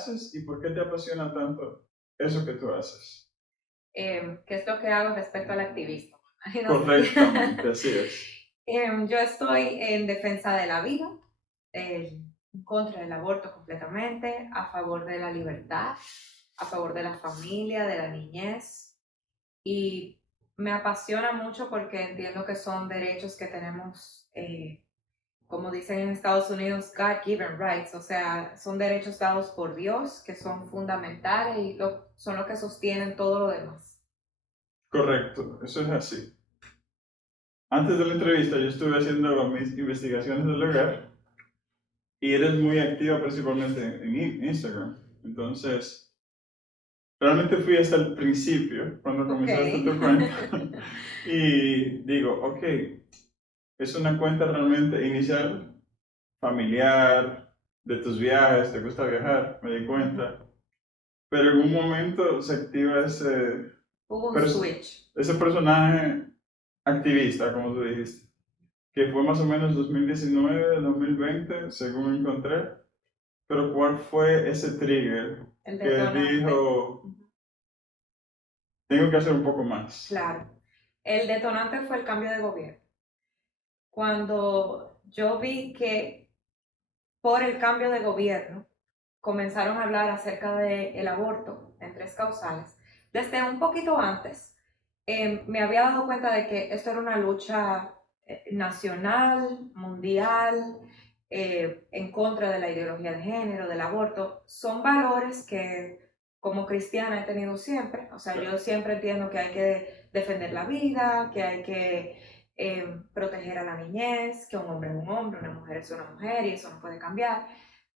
haces y por qué te apasiona tanto eso que tú haces. ¿Qué es lo que hago respecto al activismo? Correctamente, así es. Yo estoy en defensa de la vida, en contra del aborto completamente, a favor de la libertad, a favor de la familia, de la niñez. Y me apasiona mucho porque entiendo que son derechos que tenemos, como dicen en Estados Unidos, God-given rights, o sea, son derechos dados por Dios que son fundamentales y son lo que sostienen todo lo demás. Correcto, eso es así. Antes de la entrevista yo estuve haciendo mis investigaciones del hogar y eres muy activa principalmente en Instagram. Entonces, realmente fui hasta el principio, cuando Ok. comenzaste tu cuenta, y digo, ok, es una cuenta realmente inicial, familiar, de tus viajes, te gusta viajar, me di cuenta, pero en un momento se activa Hubo un pers- switch. ese personaje activista, como tú dijiste, que fue más o menos 2019, 2020, según encontré, pero ¿cuál fue ese trigger El que detonante. dijo, tengo que hacer un poco más? Claro. El detonante fue el cambio de gobierno. Cuando yo vi que por el cambio de gobierno comenzaron a hablar acerca del aborto en tres causales, desde un poquito antes me había dado cuenta de que esto era una lucha nacional, mundial, en contra de la ideología de género, del aborto. Son valores que como cristiana he tenido siempre. O sea, yo siempre entiendo que hay que defender la vida, que hay que proteger a la niñez, que un hombre es un hombre, una mujer es una mujer y eso no puede cambiar.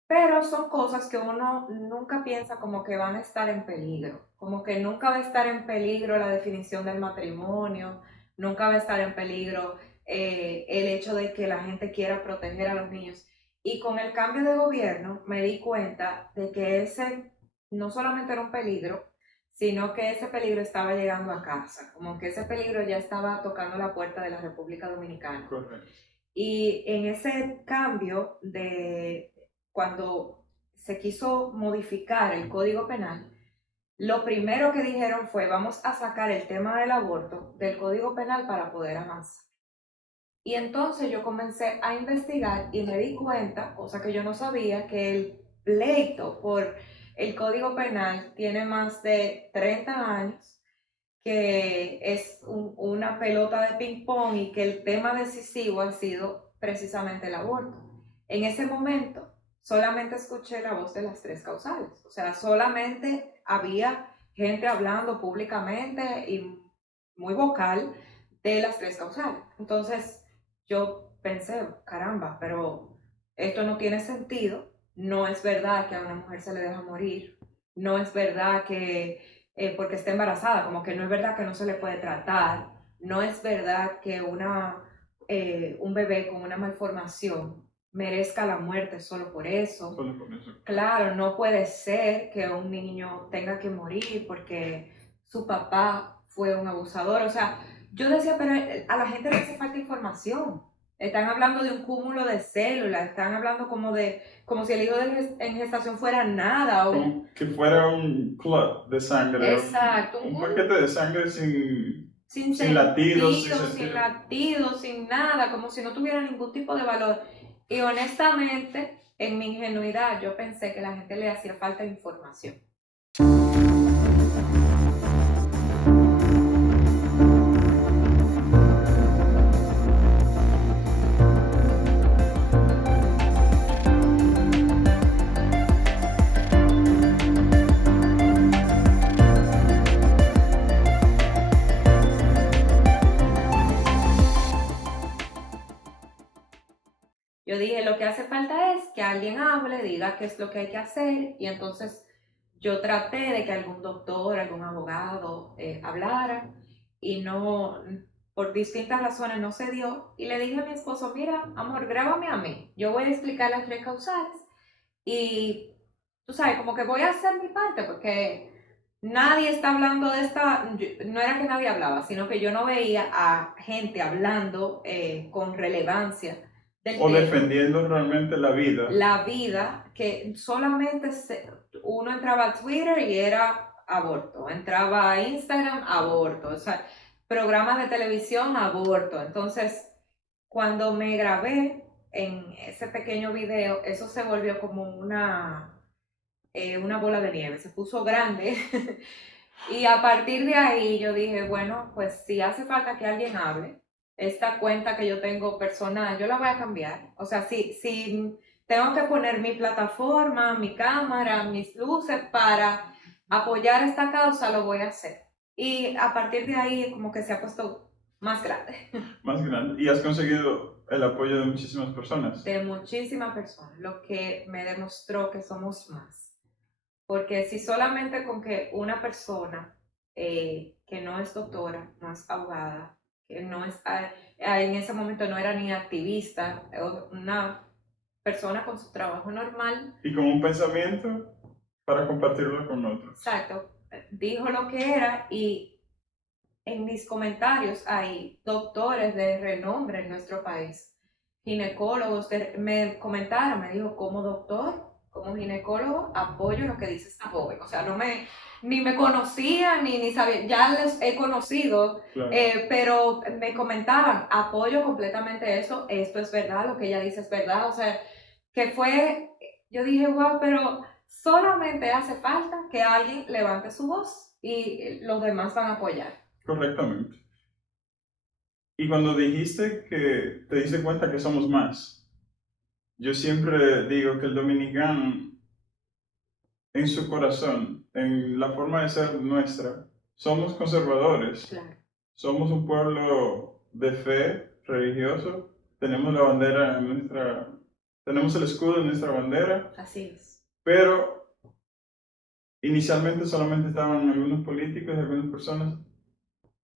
Pero son cosas que uno nunca piensa como que van a estar en peligro, como que nunca va a estar en peligro la definición del matrimonio, nunca va a estar en peligro el hecho de que la gente quiera proteger a los niños. Y con el cambio de gobierno me di cuenta de que ese no solamente era un peligro, sino que ese peligro estaba llegando a casa, como que ese peligro ya estaba tocando la puerta de la República Dominicana. Correcto. Y en ese cambio de cuando se quiso modificar el Código Penal, lo primero que dijeron fue vamos a sacar el tema del aborto del Código Penal para poder avanzar. Y entonces yo comencé a investigar y me di cuenta, cosa que yo no sabía, que el pleito por el Código Penal tiene más de 30 años, que es una pelota de ping-pong y que el tema decisivo ha sido precisamente el aborto. En ese momento solamente escuché la voz de las tres causales, o sea, solamente había gente hablando públicamente y muy vocal de las tres causales. Entonces yo pensé, caramba, pero esto no tiene sentido, no es verdad que a una mujer se le deja morir, no es verdad que porque está embarazada, como que no es verdad que no se le puede tratar, no es verdad que un bebé con una malformación merezca la muerte solo por eso. Solo con eso. Claro, no puede ser que un niño tenga que morir porque su papá fue un abusador. O sea, yo decía, pero a la gente le hace falta información. Están hablando de un cúmulo de células, están hablando como si el hijo en gestación fuera nada. Como que fuera un club de sangre, Exacto, un paquete de sangre sin sin latidos, sin sentido, sin sentido. latido, sin nada, como si no tuviera ningún tipo de valor. Y honestamente, en mi ingenuidad, yo pensé que a la gente le hacía falta información. Yo dije, lo que hace falta es que alguien hable, diga qué es lo que hay que hacer, y entonces yo traté de que algún doctor, algún abogado hablara, y no, por distintas razones no se dio, y le dije a mi esposo, mira, amor, grábame a mí, yo voy a explicar las tres causales, y tú sabes, como que voy a hacer mi parte, porque nadie está hablando de no era que nadie hablaba, sino que yo no veía a gente hablando con relevancia del O tema, defendiendo realmente la vida. la vida, que solamente uno entraba a Twitter y era aborto, entraba a Instagram, aborto, o sea, programas de televisión, aborto. Entonces, cuando me grabé en ese pequeño video, eso se volvió como una bola de nieve, se puso grande. Y a partir de ahí yo dije, bueno, pues si hace falta que alguien hable, esta cuenta que yo tengo personal, yo la voy a cambiar. O sea, si tengo que poner mi plataforma, mi cámara, mis luces para apoyar esta causa, lo voy a hacer. Y a partir de ahí como que se ha puesto más grande. Más grande. Y has conseguido el apoyo de muchísimas personas. De muchísimas personas, lo que me demostró que somos más. Porque si solamente con que una persona que no es doctora, no es abogada, que no es, en ese momento no era ni activista, una persona con su trabajo normal. Y con un pensamiento para compartirlo con otros. Exacto, dijo lo que era y en mis comentarios hay doctores de renombre en nuestro país, ginecólogos, me comentaron, me dijo, como doctor, como ginecólogo, apoyo lo que dice esta joven. O sea, ni me conocía, ni sabía, ya les he conocido, Claro. pero me comentaban, apoyo completamente eso, esto es verdad, lo que ella dice es verdad. O sea, que fue, yo dije, wow, pero solamente hace falta que alguien levante su voz y los demás van a apoyar. Correctamente. Y cuando dijiste que te diste cuenta que somos más, yo siempre digo que el dominicano, en su corazón, en la forma de ser nuestra, somos conservadores. Claro. Somos un pueblo de fe religioso. Tenemos la bandera en nuestra, tenemos el escudo en nuestra bandera. Así es. Pero inicialmente solamente estaban algunos políticos y algunas personas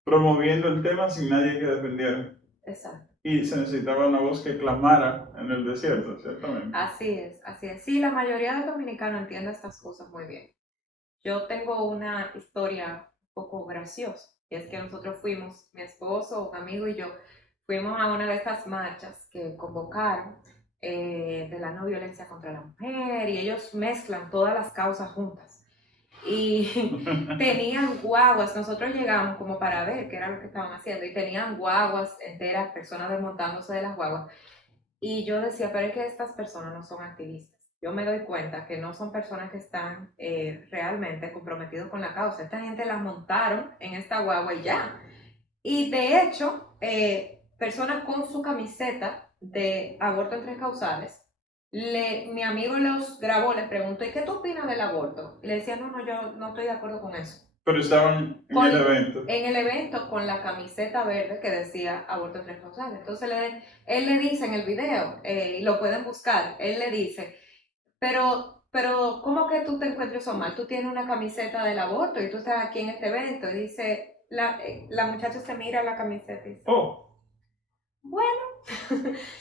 promoviendo el tema sin nadie que defendiera. Exacto. Y se necesitaba una voz que clamara en el desierto, ciertamente. Así es, así es. Sí, la mayoría del dominicano entiende estas cosas muy bien. Yo tengo una historia un poco graciosa, y es que nosotros fuimos, mi esposo, un amigo y yo, fuimos a una de estas marchas que convocaron de la no violencia contra la mujer, y ellos mezclan todas las causas juntas. Y tenían guaguas, nosotros llegamos como para ver qué era lo que estaban haciendo, y tenían guaguas enteras, personas desmontándose de las guaguas. Y yo decía, pero es que estas personas no son activistas. Yo me doy cuenta que no son personas que están realmente comprometidos con la causa. Esta gente la montaron en esta guagua y ya. Y de hecho, personas con su camiseta de aborto en tres causales, mi amigo los grabó, les preguntó, ¿y qué tú opinas del aborto? Y le decía, no, yo no estoy de acuerdo con eso. Pero estaban en el evento. En el evento con la camiseta verde que decía aborto en tres causales. Entonces él le dice en el video, y lo pueden buscar, él le dice, pero ¿cómo que tú te encuentras eso mal? Tú tienes una camiseta del aborto y tú estás aquí en este evento. Y dice, la muchacha se mira la camiseta y dice, Oh, bueno,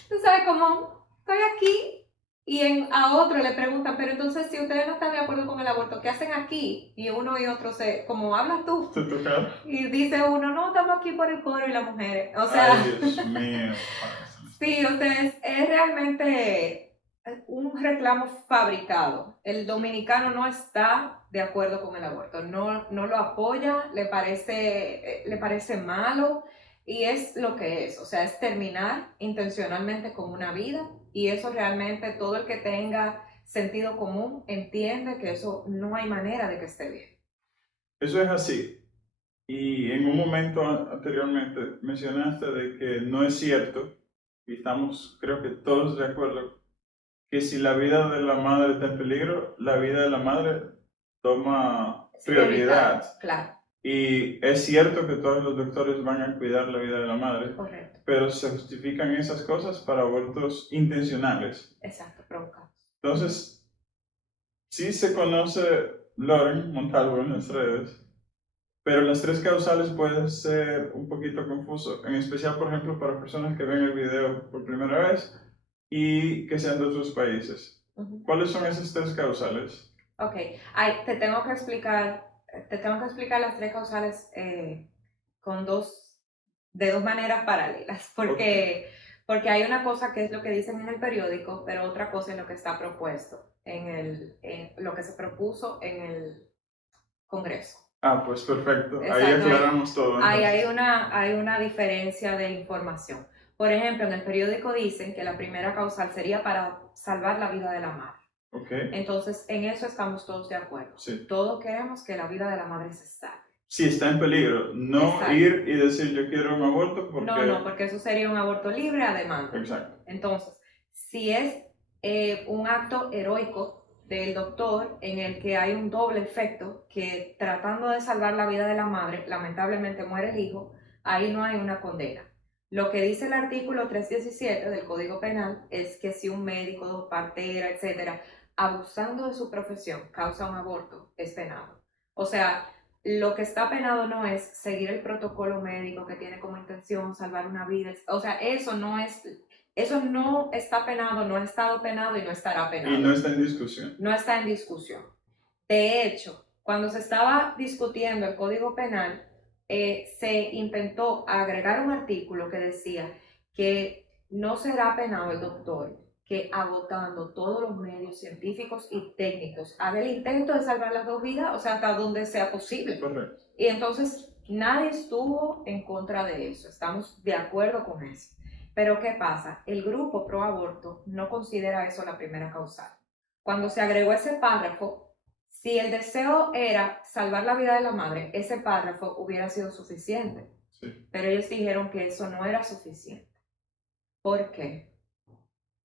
tú sabes cómo estoy aquí. Y a otro le preguntan, pero entonces si ustedes no están de acuerdo con el aborto, ¿qué hacen aquí? Y uno y otro como hablas tú. ¿te tocaron? Y dice uno, no, estamos aquí por el coro y las mujeres. O sea, Ay, Dios mío. sí, o sea, es realmente un reclamo fabricado. El dominicano no está de acuerdo con el aborto, no lo apoya, le parece malo y es lo que es. O sea, es terminar intencionalmente con una vida y eso realmente todo el que tenga sentido común entiende que eso no hay manera de que esté bien. Eso es así. Y en un momento anteriormente mencionaste de que no es cierto, y estamos creo que todos de acuerdo, que si la vida de la madre está en peligro, la vida de la madre toma prioridad. Claro. Y es cierto que todos los doctores van a cuidar la vida de la madre, Correcto. pero se justifican esas cosas para abortos intencionales. Exacto, provocados. Entonces, sí se conoce Lauren Montalvo en las redes, pero las tres causales pueden ser un poquito confuso, en especial, por ejemplo, para personas que ven el video por primera vez y que sean de otros países. ¿Cuáles son esas tres causales? Ok, te tengo que explicar las tres causales de dos maneras paralelas, porque hay una cosa que es lo que dicen en el periódico, pero otra cosa es lo que está propuesto. en lo que se propuso en el Congreso. Ah, pues perfecto. Ahí Exacto, aclaramos todo. Hay Entonces. hay una diferencia de información. Por ejemplo, en el periódico dicen que la primera causal sería para salvar la vida de la madre. Ok, Entonces, en eso estamos todos de acuerdo. sí. Todos queremos que la vida de la madre se salve. Si está en peligro, no Exacto. ir y decir yo quiero un aborto porque... No, porque eso sería un aborto libre a demanda. Exacto. Entonces, si es un acto heroico del doctor en el que hay un doble efecto, que tratando de salvar la vida de la madre, lamentablemente muere el hijo, ahí no hay una condena. Lo que dice el artículo 317 del Código Penal es que si un médico, partera, etcétera, abusando de su profesión causa un aborto, es penado. O sea, lo que está penado no es seguir el protocolo médico que tiene como intención salvar una vida. O sea, eso no está penado, no ha estado penado y no estará penado. Y no está en discusión. No está en discusión. De hecho, cuando se estaba discutiendo el Código Penal, se intentó agregar un artículo que decía que no será penado el doctor que agotando todos los medios científicos y técnicos haga el intento de salvar las dos vidas, o sea, hasta donde sea posible. Correcto. Y entonces nadie estuvo en contra de eso, estamos de acuerdo con eso. Pero ¿qué pasa? El grupo pro aborto no considera eso la primera causal. Cuando se agregó ese párrafo, si el deseo era salvar la vida de la madre, ese párrafo hubiera sido suficiente. Sí. Pero ellos dijeron que eso no era suficiente. ¿Por qué?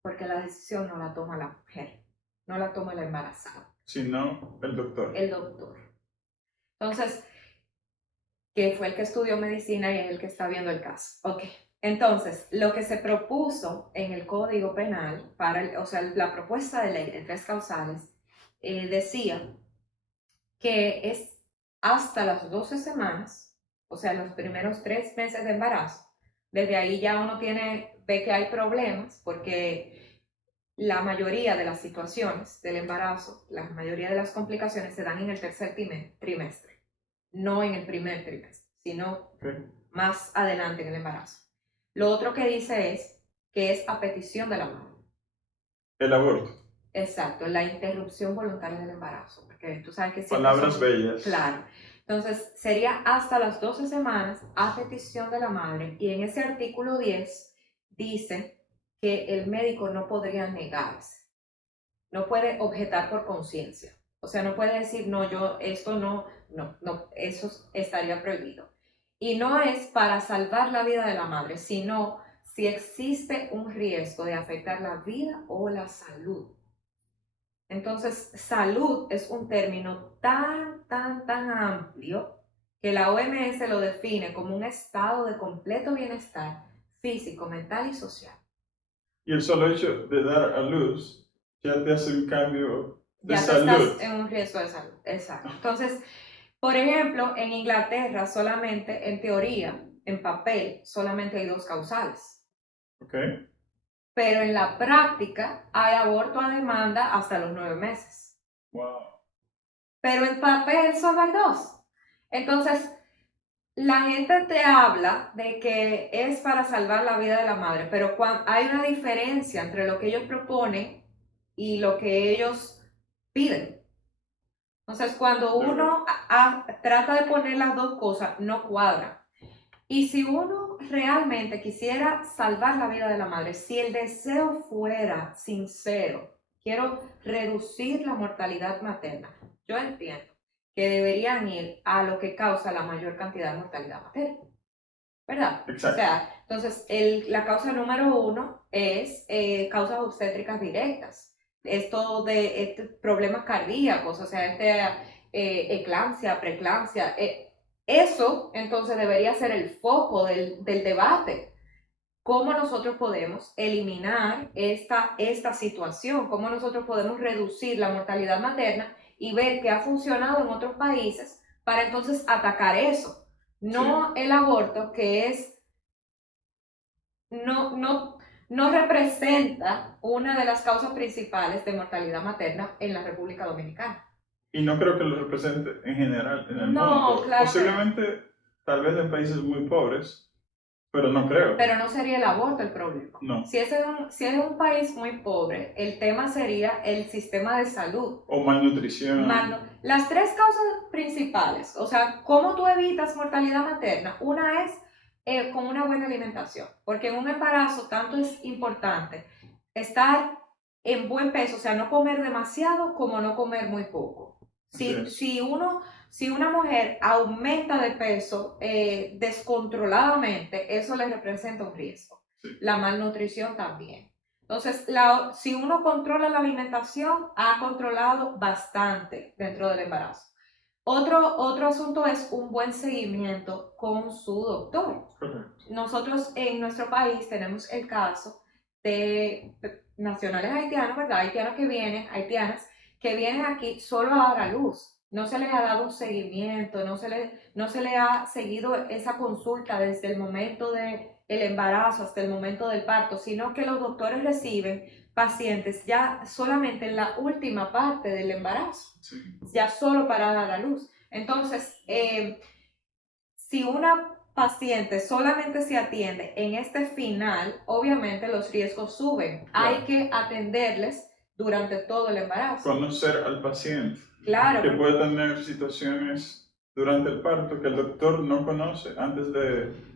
Porque la decisión no la toma la mujer, no la toma la embarazada. Sino el doctor. El doctor. Entonces, que fue el que estudió medicina y es el que está viendo el caso. Ok. Entonces, lo que se propuso en el Código Penal, o sea, la propuesta de ley de 3 causales, decía que es hasta las 12 semanas, o sea, los primeros 3 meses de embarazo. Desde ahí ya uno ve que hay problemas porque la mayoría de las situaciones del embarazo, la mayoría de las complicaciones se dan en el tercer trimestre, no en el primer trimestre, sino más adelante en el embarazo. Lo otro que dice es que es a petición de la madre. El aborto. Exacto, la interrupción voluntaria del embarazo, porque tú sabes que palabras bellas. Claro. Entonces, sería hasta las 12 semanas a petición de la madre, y en ese artículo 10 dice que el médico no podría negarse, no puede objetar por conciencia, o sea, no puede decir, no, esto no, eso estaría prohibido. Y no es para salvar la vida de la madre, sino si existe un riesgo de afectar la vida o la salud. Entonces, salud es un término tan amplio que la OMS lo define como un estado de completo bienestar físico, mental y social. Y el solo hecho de dar a luz ya te hace un cambio de ya salud. Ya estás en un riesgo de salud, exacto. Entonces, por ejemplo, en Inglaterra solamente, en teoría, en papel, solamente hay 2 causales. Ok. Pero en la práctica hay aborto a demanda hasta los 9 meses. Wow. Pero en papel solo hay 2. Entonces, la gente te habla de que es para salvar la vida de la madre, pero hay una diferencia entre lo que ellos proponen y lo que ellos piden. Entonces, cuando uno trata de poner las dos cosas, no cuadra. Y si uno realmente quisiera salvar la vida de la madre, si el deseo fuera sincero, quiero reducir la mortalidad materna, yo entiendo que deberían ir a lo que causa la mayor cantidad de mortalidad materna, ¿verdad? Exacto. O sea, entonces la causa número 1 es causas obstétricas directas. Esto de problemas cardíacos, o sea, eclampsia, preeclampsia, eso entonces debería ser el foco del debate. ¿Cómo nosotros podemos eliminar esta situación? ¿Cómo nosotros podemos reducir la mortalidad materna y ver qué ha funcionado en otros países para entonces atacar eso? No el aborto, que no representa una de las causas principales de mortalidad materna en la República Dominicana. Y no creo que lo represente en general en el No, mundo. claro. Posiblemente, tal vez en países muy pobres, Pero no creo. Pero no sería el aborto el problema. No. Si es un país muy pobre, el tema sería el sistema de salud. O malnutrición. Las tres causas principales, o sea, ¿cómo tú evitas mortalidad materna? Una es con una buena alimentación, porque en un embarazo tanto es importante estar en buen peso, o sea, no comer demasiado como no comer muy poco. Si una mujer aumenta de peso descontroladamente, eso le representa un riesgo. Sí. La malnutrición también. Entonces, si uno controla la alimentación, ha controlado bastante dentro del embarazo. Otro asunto es un buen seguimiento con su doctor. Correcto. Nosotros en nuestro país tenemos el caso de nacionales haitianos, ¿verdad? Haitianas que vienen aquí solo a dar a luz. No se les ha dado un seguimiento, no se le ha seguido esa consulta desde el momento del embarazo hasta el momento del parto, sino que los doctores reciben pacientes ya solamente en la última parte del embarazo, sí. ya solo para dar a luz. Entonces, si una paciente solamente se atiende en este final, obviamente los riesgos suben. Claro. Hay que atenderles durante todo el embarazo. Conocer al paciente. Claro. Que puede tener situaciones durante el parto que el doctor no conoce antes de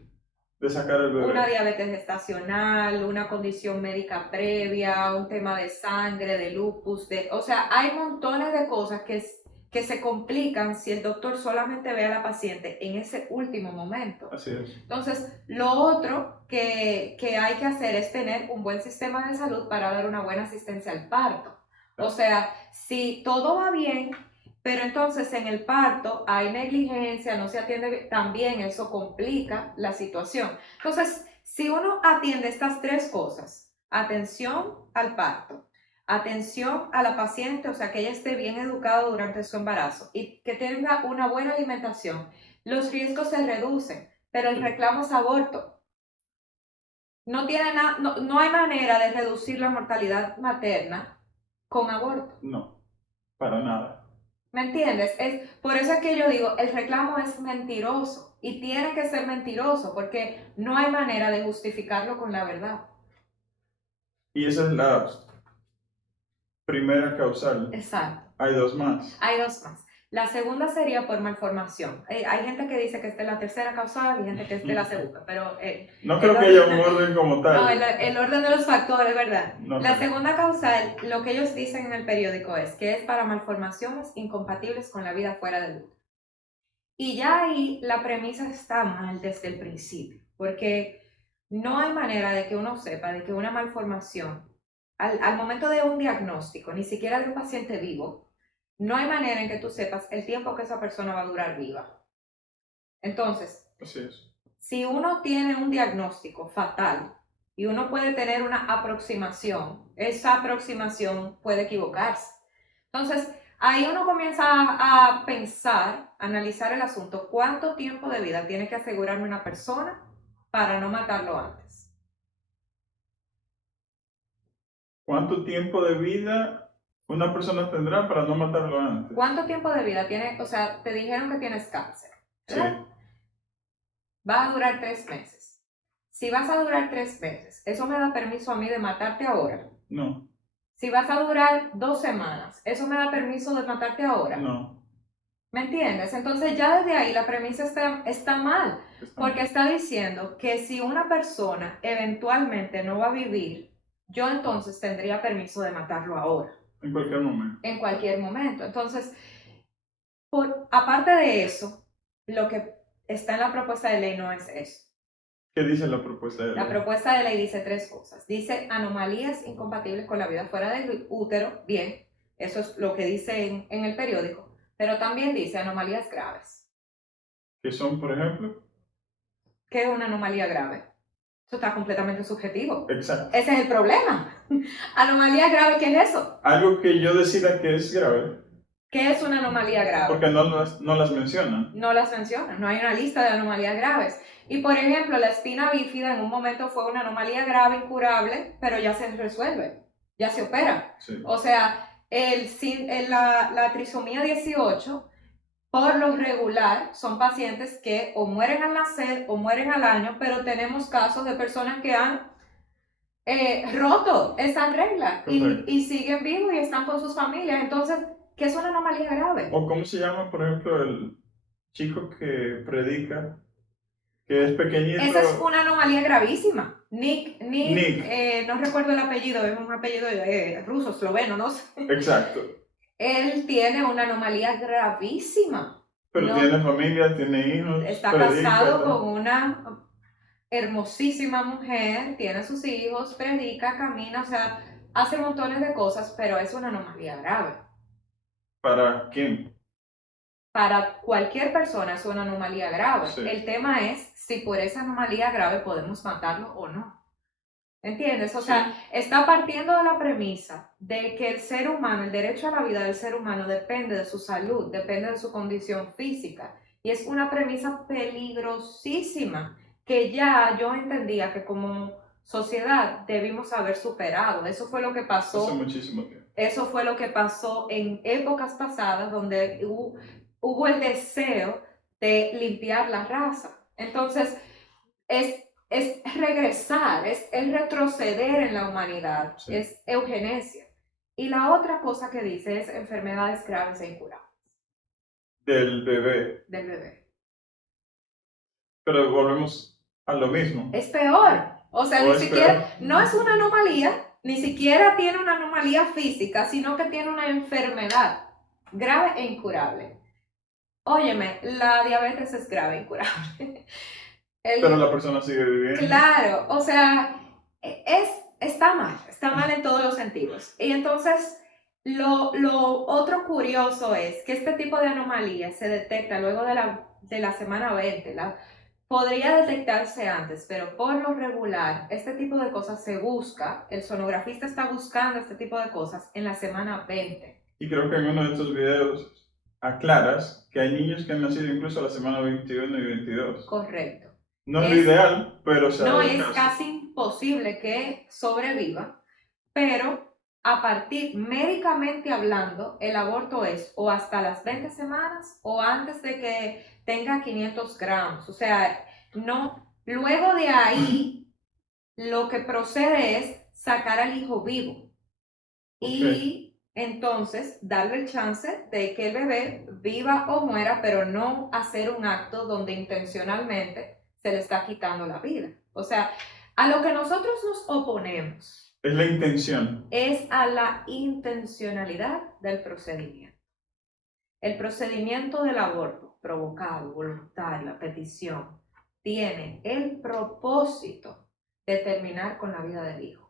sacar el bebé. Una diabetes gestacional, una condición médica previa, un tema de sangre, de lupus, o sea, hay montones de cosas que se complican si el doctor solamente ve a la paciente en ese último momento. Así es. Entonces, lo otro que hay que hacer es tener un buen sistema de salud para dar una buena asistencia al parto. O sea, si todo va bien, pero entonces en el parto hay negligencia, no se atiende, también eso complica la situación. Entonces, si uno atiende estas tres cosas, atención al parto, atención a la paciente, o sea, que ella esté bien educada durante su embarazo y que tenga una buena alimentación, los riesgos se reducen, pero el reclamo es aborto. No hay manera de reducir la mortalidad materna con aborto. No, para nada. ¿Me entiendes? Por eso es que yo digo, el reclamo es mentiroso y tiene que ser mentiroso porque no hay manera de justificarlo con la verdad. Y esa es la primera causal. Exacto. Hay dos más. Hay dos más. La segunda sería por malformación. Hay gente que dice que esta es la tercera causal y gente que esta es la segunda, pero... no creo que haya un orden como tal. No, el orden de los factores, ¿verdad? No, la segunda causal, lo que ellos dicen en el periódico es que es para malformaciones incompatibles con la vida fuera del útero. Y ya ahí la premisa está mal desde el principio, porque no hay manera de que uno sepa de que una malformación, al momento de un diagnóstico, ni siquiera de un paciente vivo, no hay manera en que tú sepas el tiempo que esa persona va a durar viva. Entonces, así es. Si uno tiene un diagnóstico fatal y uno puede tener una aproximación, esa aproximación puede equivocarse. Entonces, ahí uno comienza a pensar, a analizar el asunto. ¿Cuánto tiempo de vida tiene que asegurarme una persona para no matarlo antes? ¿Cuánto tiempo de vida una persona tendrá para no matarlo antes? ¿Cuánto tiempo de vida tiene? O sea, te dijeron que tienes cáncer, ¿verdad? Sí. Va a durar 3 meses. Si vas a durar 3 meses, ¿eso me da permiso a mí de matarte ahora? No. Si vas a durar 2 semanas, ¿eso me da permiso de matarte ahora? No. ¿Me entiendes? Entonces ya desde ahí la premisa está mal, porque está diciendo que si una persona eventualmente no va a vivir, yo entonces tendría permiso de matarlo ahora. En cualquier momento. En cualquier momento. Entonces, aparte de eso, lo que está en la propuesta de ley no es eso. ¿Qué dice la propuesta de ley? La propuesta de ley dice 3 cosas. Dice anomalías incompatibles con la vida fuera del útero, bien, eso es lo que dice en el periódico, pero también dice anomalías graves. ¿Qué son, por ejemplo? ¿Qué es una anomalía grave? Eso está completamente subjetivo. Exacto. Ese es el problema. Anomalía grave, ¿qué es eso? Algo que yo decida que es grave. ¿Qué es una anomalía grave? Porque no las mencionan. No las mencionan, no hay una lista de anomalías graves. Y por ejemplo, la espina bífida en un momento fue una anomalía grave, incurable, pero ya se resuelve, ya se opera. Sí. O sea, la trisomía 18 Por lo regular, son pacientes que o mueren al nacer o mueren al año, pero tenemos casos de personas que han roto esa regla y siguen vivos y están con sus familias. Entonces, ¿qué es una anomalía grave? O cómo se llama, por ejemplo, el chico que predica, que es pequeñito. Esa es una anomalía gravísima. Nick. No recuerdo el apellido, es un apellido ruso, esloveno, no sé. Exacto. Él tiene una anomalía gravísima. Pero no, tiene familia, tiene hijos. Está predica, casado con una hermosísima mujer, tiene sus hijos, predica, camina, o sea, hace montones de cosas, pero es una anomalía grave. ¿Para quién? Para cualquier persona es una anomalía grave. Sí. El tema es si por esa anomalía grave podemos matarlo o no. ¿Entiendes? O sea, está partiendo de la premisa de que el ser humano, el derecho a la vida del ser humano depende de su salud, depende de su condición física. Y es una premisa peligrosísima que ya yo entendía que como sociedad debimos haber superado. Eso fue lo que pasó. Hace muchísimo tiempo. Eso fue lo que pasó en épocas pasadas donde hubo el deseo de limpiar la raza. Entonces, es regresar, es retroceder en la humanidad, Sí. es eugenesia. Y la otra cosa que dice es enfermedades graves e incurables. Del bebé. Del bebé. Pero volvemos a lo mismo. Es peor. O sea, ni siquiera, peor. no es una anomalía, ni siquiera tiene una anomalía física, sino que tiene una enfermedad grave e incurable. Óyeme, la diabetes es grave e incurable. Pero la persona sigue viviendo. Claro, o sea, está mal en todos los sentidos. Y entonces, lo otro curioso es que este tipo de anomalía se detecta luego de la semana 20. Podría detectarse antes, pero por lo regular, este tipo de cosas se busca, el sonografista está buscando este tipo de cosas en la semana 20. Y creo que en uno de estos videos aclaras que hay niños que han nacido incluso a la semana 21 y 22. Correcto. No es lo ideal, pero se no da el es caso. casi imposible que sobreviva, pero a partir, médicamente hablando, el aborto es o hasta las 20 semanas o antes de que tenga 500 gramos. O sea, no, luego de ahí, lo que procede es sacar al hijo vivo. Y entonces darle el chance de que el bebé viva o muera, pero no hacer un acto donde intencionalmente se le está quitando la vida. O sea, a lo que nosotros nos oponemos es la intención. Es a la intencionalidad del procedimiento. El procedimiento del aborto provocado, voluntario, la petición, tiene el propósito de terminar con la vida del hijo.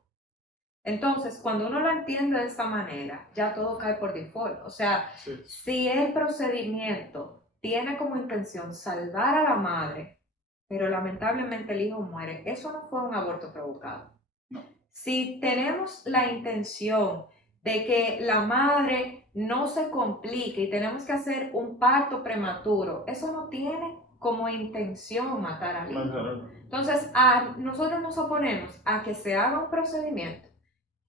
Entonces, cuando uno lo entiende de esta manera, ya todo cae por default. O sea, si el procedimiento tiene como intención salvar a la madre, pero lamentablemente el hijo muere, eso no fue un aborto provocado. No. Si tenemos la intención de que la madre no se complique y tenemos que hacer un parto prematuro, eso no tiene como intención matar al hijo. Entonces, nosotros nos oponemos a que se haga un procedimiento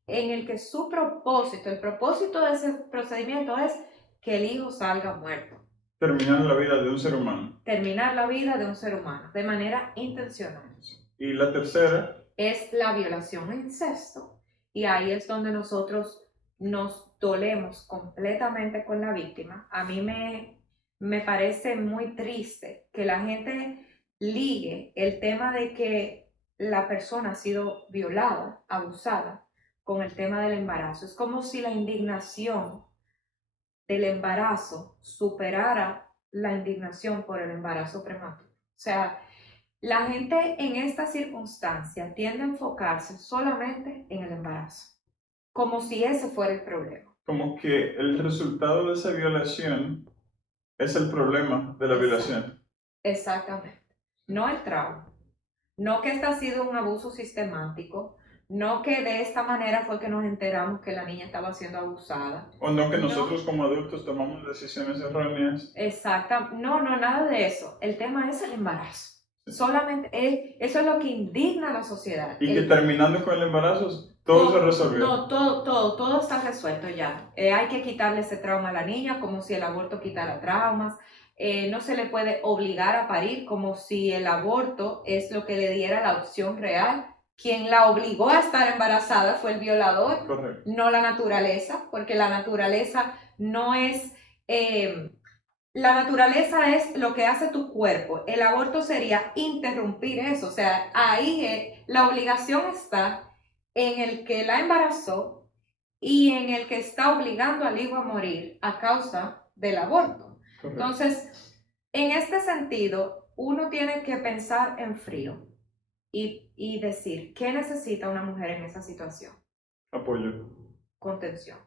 en el que su propósito, el propósito de ese procedimiento es que el hijo salga muerto. Terminar la vida de un ser humano. Terminar la vida de un ser humano, de manera intencional. Y la tercera es la violación e incesto. Y ahí es donde nosotros nos dolemos completamente con la víctima. A mí me parece muy triste que la gente ligue el tema de que la persona ha sido violada, abusada, con el tema del embarazo. Es como si la indignación del embarazo superara la indignación por el embarazo prematuro. O sea, la gente en esta circunstancia tiende a enfocarse solamente en el embarazo, como si ese fuera el problema. Como que el resultado de esa violación es el problema de la violación. Exactamente. No el trauma. No que este ha sido un abuso sistemático. No que de esta manera fue que nos enteramos que la niña estaba siendo abusada. O no que nosotros como adultos tomamos decisiones erróneas. Exacto. No, nada de eso. El tema es el embarazo. Solamente eso es lo que indigna a la sociedad. Y que terminando con el embarazo, todo se resolvió. No, todo está resuelto ya. Hay que quitarle ese trauma a la niña, como si el aborto quitara traumas. no se le puede obligar a parir como si el aborto es lo que le diera la opción real. Quien la obligó a estar embarazada fue el violador, Correcto. no la naturaleza, porque la naturaleza no es... la naturaleza es lo que hace tu cuerpo. El aborto sería interrumpir eso. O sea, ahí la obligación está en el que la embarazó y en el que está obligando al hijo a morir a causa del aborto. Correcto. Entonces, en este sentido, uno tiene que pensar en frío y decir, ¿qué necesita una mujer en esa situación? Apoyo. Contención.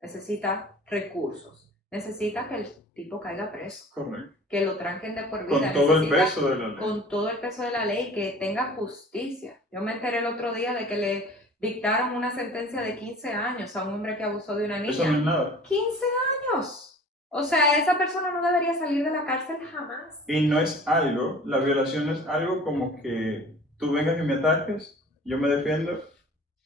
Necesita recursos. Necesita que el tipo caiga preso. Correcto. Que lo tranquen de por vida. Con todo el peso de la ley. Con todo el peso de la ley, que tenga justicia. Yo me enteré el otro día de que le dictaron una sentencia de 15 años a un hombre que abusó de una niña. Eso no es nada. 15 años. O sea, esa persona no debería salir de la cárcel jamás. Y no es algo, la violación no es algo como que tú vengas y me ataques, yo me defiendo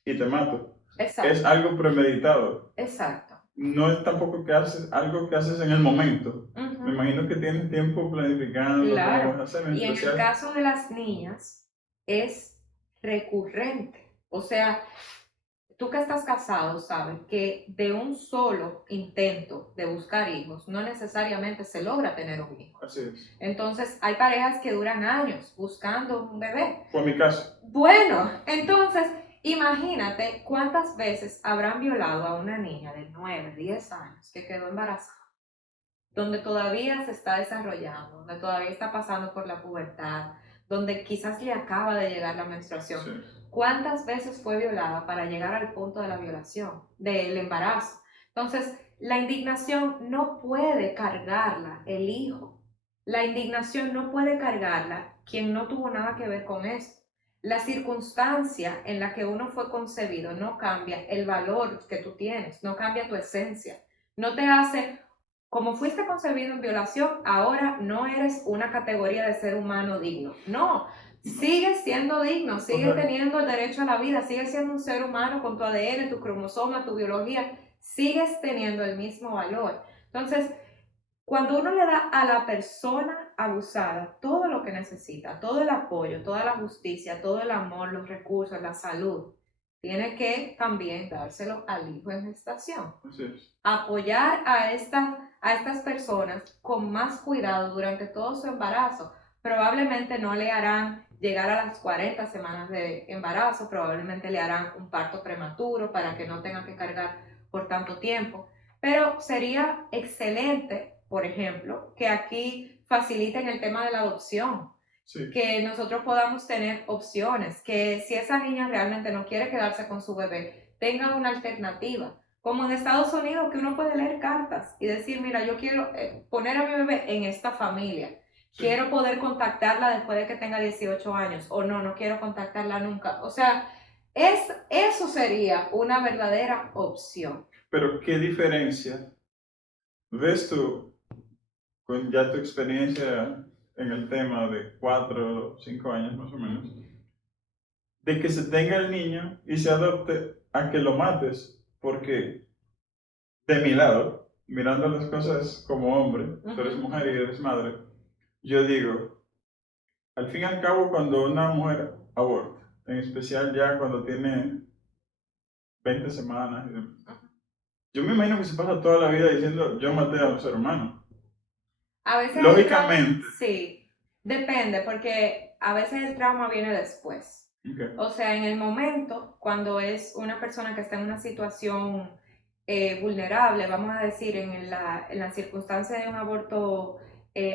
y te mato. Exacto. Es algo premeditado. Exacto. No es tampoco que haces algo que haces en el momento. Me imagino que tienes tiempo planificando Claro. cómo vas a hacer. Y en el caso de las niñas es recurrente. O sea, tú que estás casado sabes que de un solo intento de buscar hijos no necesariamente se logra tener un hijo. Así es. Entonces hay parejas que duran años buscando un bebé. Fue mi caso. Bueno, entonces imagínate cuántas veces habrán violado a una niña de 9, 10 años que quedó embarazada, donde todavía se está desarrollando, donde todavía está pasando por la pubertad, donde quizás le acaba de llegar la menstruación. Sí. ¿Cuántas veces fue violada para llegar al punto de la violación, del embarazo? Entonces, la indignación no puede cargarla el hijo. La indignación no puede cargarla quien no tuvo nada que ver con esto. La circunstancia en la que uno fue concebido no cambia el valor que tú tienes, no cambia tu esencia. No te hace, como fuiste concebido en violación, ahora no eres una categoría de ser humano digno. No, sigues siendo digno, sigues teniendo el derecho a la vida, sigues siendo un ser humano con tu ADN, tu cromosoma, tu biología, sigues teniendo el mismo valor. Entonces, cuando uno le da a la persona abusada todo lo que necesita, todo el apoyo, toda la justicia, todo el amor, los recursos, la salud, tiene que también dárselo al hijo en gestación. Así es. Apoyar a estas personas con más cuidado durante todo su embarazo. Probablemente no le harán llegar a las 40 semanas de embarazo, probablemente le harán un parto prematuro para que no tenga que cargar por tanto tiempo, pero sería excelente, por ejemplo, que aquí faciliten el tema de la adopción. Sí. Que nosotros podamos tener opciones, que si esa niña realmente no quiere quedarse con su bebé, tenga una alternativa. Como en Estados Unidos, que uno puede leer cartas y decir, mira, yo quiero poner a mi bebé en esta familia. Sí. Quiero poder contactarla después de que tenga 18 años, o no quiero contactarla nunca. O sea, eso sería una verdadera opción. Pero, ¿qué diferencia ves tú con ya tu experiencia en el tema de 4 o 5 años más o menos, de que se tenga el niño y se adopte a que lo mates? Porque de mi lado, mirando las cosas como hombre, tú eres mujer y eres madre, yo digo, al fin y al cabo cuando una mujer aborta, en especial ya cuando tiene 20 semanas, yo me imagino que se pasa toda la vida diciendo, yo maté a un ser humano. A veces lógicamente. Sí, depende, porque a veces el trauma viene después. Okay. O sea, en el momento, cuando es una persona que está en una situación vulnerable, vamos a decir, en la circunstancia de un aborto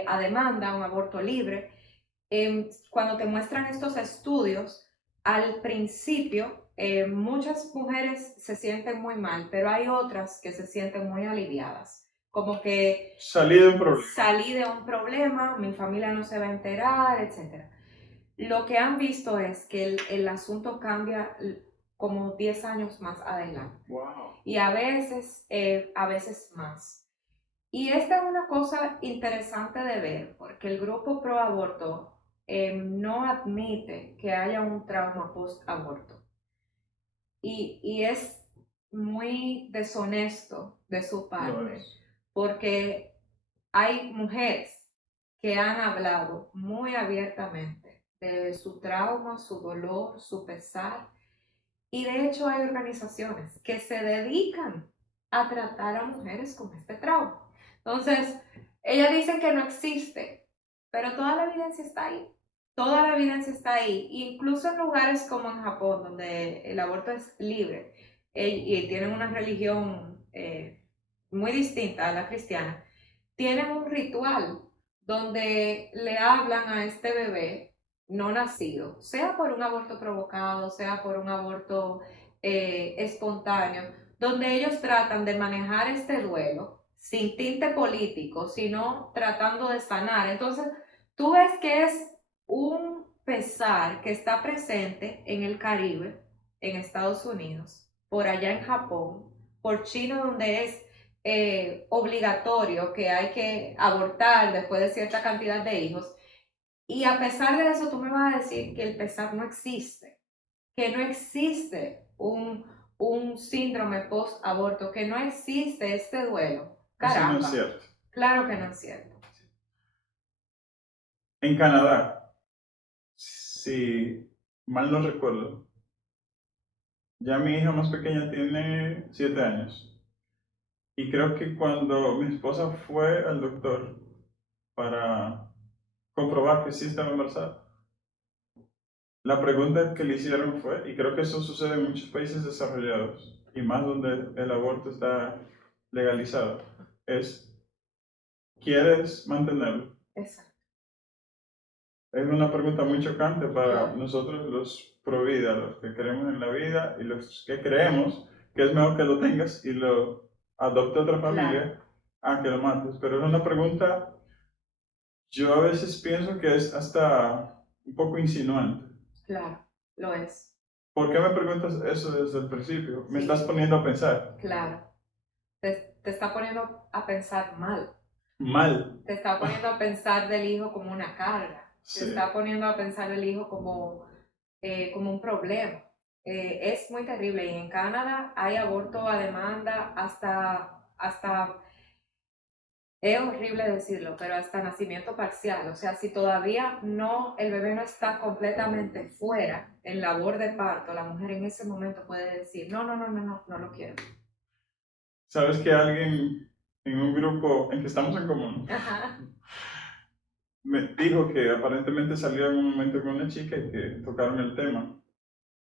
a demanda, un aborto libre, cuando te muestran estos estudios, al principio muchas mujeres se sienten muy mal, pero hay otras que se sienten muy aliviadas. Como que salí de un problema, mi familia no se va a enterar, etc. Lo que han visto es que el asunto cambia como 10 años más adelante. Wow. Y a veces más. Y esta es una cosa interesante de ver, porque el grupo pro aborto no admite que haya un trauma post-aborto. Y es muy deshonesto de su parte. Porque hay mujeres que han hablado muy abiertamente de su trauma, su dolor, su pesar. Y de hecho hay organizaciones que se dedican a tratar a mujeres con este trauma. Entonces, ellas dicen que no existe, pero toda la evidencia está ahí. Toda la evidencia está ahí. Incluso en lugares como en Japón, donde el aborto es libre y tienen una religión muy distinta a la cristiana, tienen un ritual donde le hablan a este bebé no nacido, sea por un aborto provocado, sea por un aborto espontáneo, donde ellos tratan de manejar este duelo sin tinte político, sino tratando de sanar. Entonces, tú ves que es un pesar que está presente en el Caribe, en Estados Unidos, por allá en Japón, por China, donde es obligatorio que hay que abortar después de cierta cantidad de hijos. Y a pesar de eso, tú me vas a decir que el pesar no existe, que no existe un síndrome post-aborto, que no existe este duelo. Eso no es Caramba, cierto. claro que no es cierto. En Canadá, si mal no recuerdo, ya mi hija más pequeña tiene 7 años. Y creo que cuando mi esposa fue al doctor para comprobar que sí estaba embarazada, la pregunta que le hicieron fue, y creo que eso sucede en muchos países desarrollados, y más donde el aborto está legalizado, es, ¿quieres mantenerlo? Exacto. Es una pregunta muy chocante para Claro. nosotros los pro vida, los que creemos en la vida y los que creemos que es mejor que lo tengas y lo adopte otra Claro, familia a que lo mates. Pero es una pregunta, yo a veces pienso que es hasta un poco insinuante. claro, lo es. ¿Por qué me preguntas eso desde el principio? Me estás Sí, poniendo a pensar. claro. Te está poniendo a pensar mal. Mal. Te está poniendo a pensar del hijo como una carga. Te Sí. está poniendo a pensar del hijo como un problema. Es muy terrible. Y en Canadá hay aborto a demanda hasta, es horrible decirlo, pero hasta nacimiento parcial. O sea, si todavía no, el bebé no está completamente fuera en labor de parto, la mujer en ese momento puede decir, no, no, no, no, no, no lo quiero. ¿Sabes que alguien en un grupo en que estamos en común Ajá. me dijo que aparentemente salió en un momento con una chica y que tocaron el tema?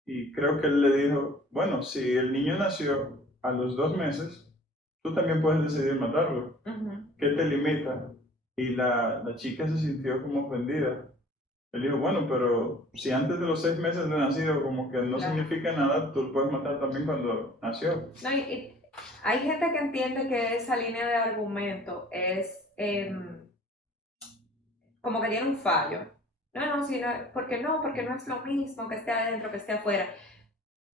Y creo que él le dijo, bueno, si el niño nació a los 2 meses, tú también puedes decidir matarlo. Ujú. ¿Qué te limita? Y la chica se sintió como ofendida. Él dijo, bueno, pero si antes de los 6 meses de nacido como que no Claro. significa nada, tú lo puedes matar también cuando nació. No, hay gente que entiende que esa línea de argumento es como que tiene un fallo. No, no, sino, porque no es lo mismo que esté adentro que esté afuera.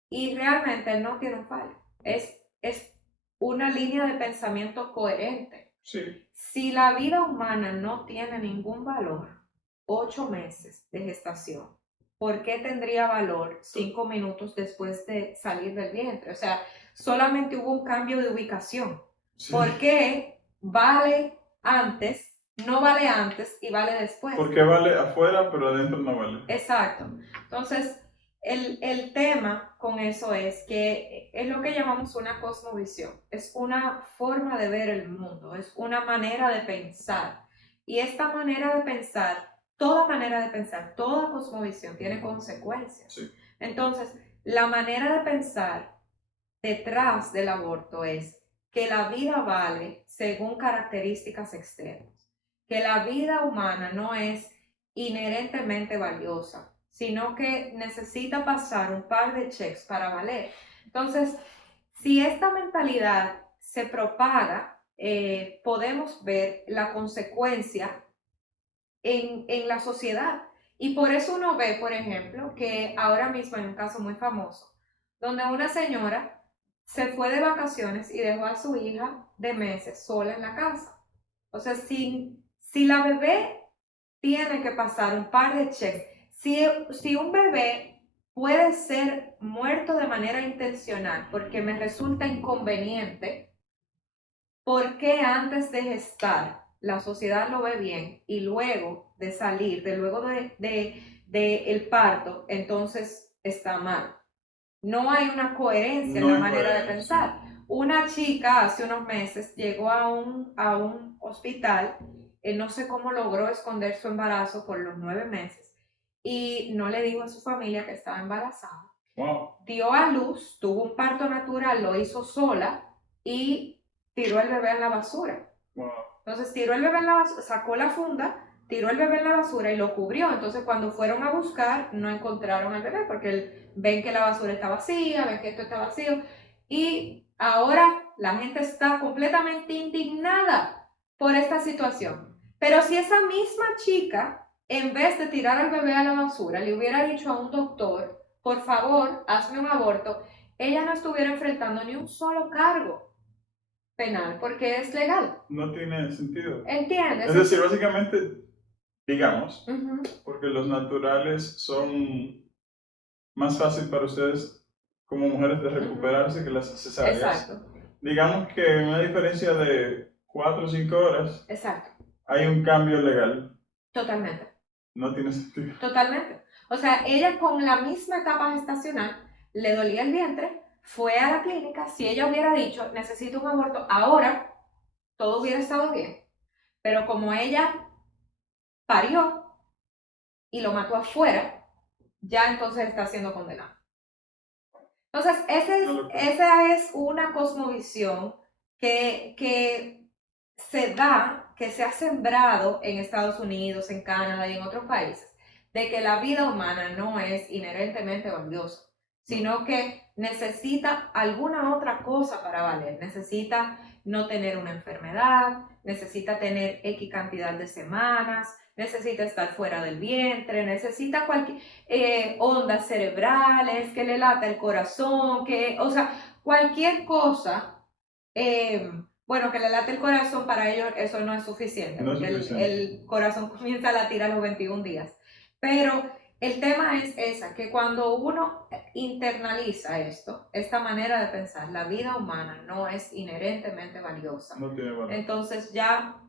Y realmente no tiene un fallo. Es una línea de pensamiento coherente. Sí. Si la vida humana no tiene ningún valor, 8 meses de gestación, ¿por qué tendría valor 5 minutos después de salir del vientre? O sea, solamente hubo un cambio de ubicación. Sí. ¿Por qué vale antes, no vale antes y vale después? Porque vale afuera, pero adentro no vale. Exacto. Entonces, el tema con eso es que es lo que llamamos una cosmovisión, es una forma de ver el mundo, es una manera de pensar. Y esta manera de pensar, toda cosmovisión tiene consecuencias. Sí. Entonces, la manera de pensar detrás del aborto es que la vida vale según características externas, que la vida humana no es inherentemente valiosa, sino que necesita pasar un par de checks para valer. Entonces, si esta mentalidad se propaga, podemos ver la consecuencia en la sociedad. Y por eso uno ve, por ejemplo, que ahora mismo hay un caso muy famoso, donde una señora se fue de vacaciones y dejó a su hija de meses sola en la casa. O sea, si la bebé tiene que pasar un par de checks, si un bebé puede ser muerto de manera intencional porque me resulta inconveniente, ¿por qué antes de gestar la sociedad lo ve bien y luego de salir, luego de el parto, entonces está mal. No hay una coherencia en No la hay manera de coherencia. pensar. Una chica hace unos meses llegó a un hospital, no sé cómo logró esconder su embarazo por los 9 meses y no le dijo a su familia que estaba embarazada. Wow. Dio a luz, tuvo un parto natural, lo hizo sola y tiró el bebé en la basura. Wow. Entonces tiró el bebé en la basura, sacó la funda, tiró el bebé en la basura y lo cubrió. Entonces cuando fueron a buscar no encontraron al bebé porque ven que la basura está vacía, ven que esto está vacío. Y ahora la gente está completamente indignada por esta situación. Pero si esa misma chica, en vez de tirar al bebé a la basura, le hubiera dicho a un doctor, por favor, hazme un aborto, ella no estuviera enfrentando ni un solo cargo penal porque es legal. No tiene sentido. ¿Entiendes? Es decir, básicamente, digamos, Ujú. porque los naturales son más fácil para ustedes como mujeres de recuperarse que las cesáreas. Exacto, Digamos que en una diferencia de 4 o 5 horas exacto, hay un cambio legal. totalmente, No tiene sentido. totalmente. O sea, ella con la misma etapa gestacional le dolía el vientre, fue a la clínica, si ella hubiera dicho, necesito un aborto ahora, todo hubiera estado bien. Pero como ella parió y lo mató afuera, ya entonces está siendo condenada. Entonces, esa es una cosmovisión que se da, que se ha sembrado en Estados Unidos, en Canadá y en otros países, de que la vida humana no es inherentemente valiosa, sino que necesita alguna otra cosa para valer. Necesita no tener una enfermedad, necesita tener X cantidad de semanas, necesita estar fuera del vientre, necesita cualquier ondas cerebrales, que le lata el corazón, o sea, cualquier cosa, bueno, que le late el corazón para ellos eso no es suficiente, No es porque suficiente. el corazón comienza a latir a los 21 días. Pero el tema es esa, que cuando uno internaliza esto, esta manera de pensar, la vida humana no es inherentemente valiosa. No tiene valor. Entonces ya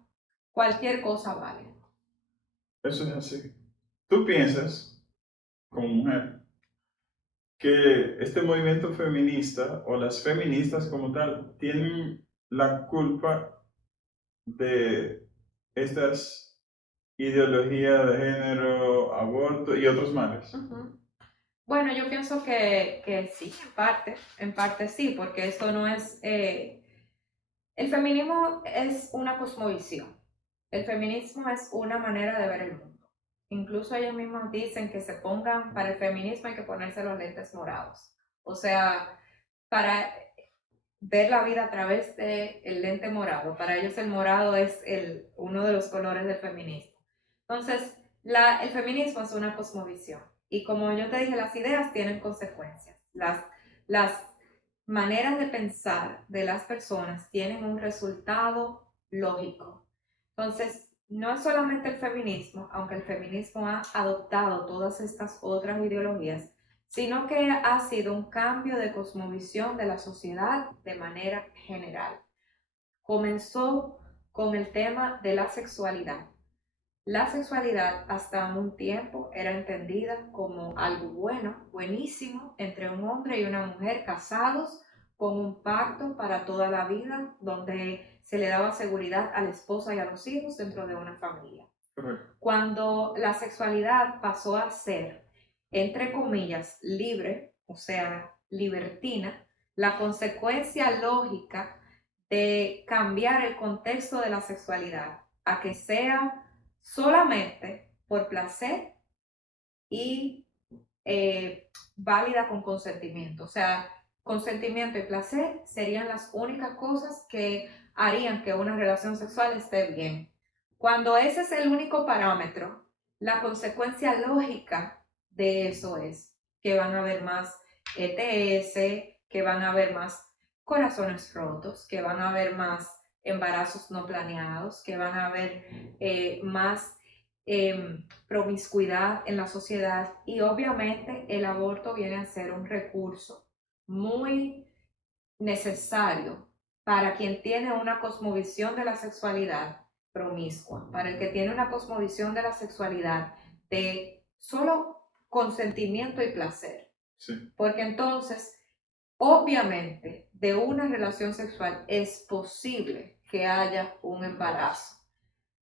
cualquier cosa vale. Eso es así. ¿Tú piensas, como mujer, que este movimiento feminista o las feministas como tal tienen la culpa de estas ideologías de género, aborto y otros males? Uh-huh. Bueno, yo pienso que sí, en parte sí, porque esto no es... el feminismo es una cosmovisión, el feminismo es una manera de ver el mundo. Incluso ellos mismos dicen que se pongan, para el feminismo hay que ponerse los lentes morados. O sea, para ver la vida a través del lente morado. Para ellos el morado es uno de los colores del feminismo. Entonces, el feminismo es una cosmovisión. Y como yo te dije, las ideas tienen consecuencias. Las maneras de pensar de las personas tienen un resultado lógico. Entonces, no es solamente el feminismo, aunque el feminismo ha adoptado todas estas otras ideologías, sino que ha sido un cambio de cosmovisión de la sociedad de manera general. Comenzó con el tema de la sexualidad. La sexualidad hasta un tiempo era entendida como algo bueno, buenísimo, entre un hombre y una mujer casados con un pacto para toda la vida, donde se le daba seguridad a la esposa y a los hijos dentro de una familia. Correcto. Cuando la sexualidad pasó a ser, entre comillas, libre, o sea, libertina, la consecuencia lógica de cambiar el contexto de la sexualidad a que sea solamente por placer y válida con consentimiento. O sea, consentimiento y placer serían las únicas cosas que harían que una relación sexual esté bien. Cuando ese es el único parámetro, la consecuencia lógica de eso es que van a haber más ETS, que van a haber más corazones rotos, que van a haber más embarazos no planeados, que van a haber más promiscuidad en la sociedad y obviamente el aborto viene a ser un recurso muy necesario para quien tiene una cosmovisión de la sexualidad promiscua, para el que tiene una cosmovisión de la sexualidad de solo consentimiento y placer. Sí. Porque entonces, obviamente, de una relación sexual es posible que haya un embarazo,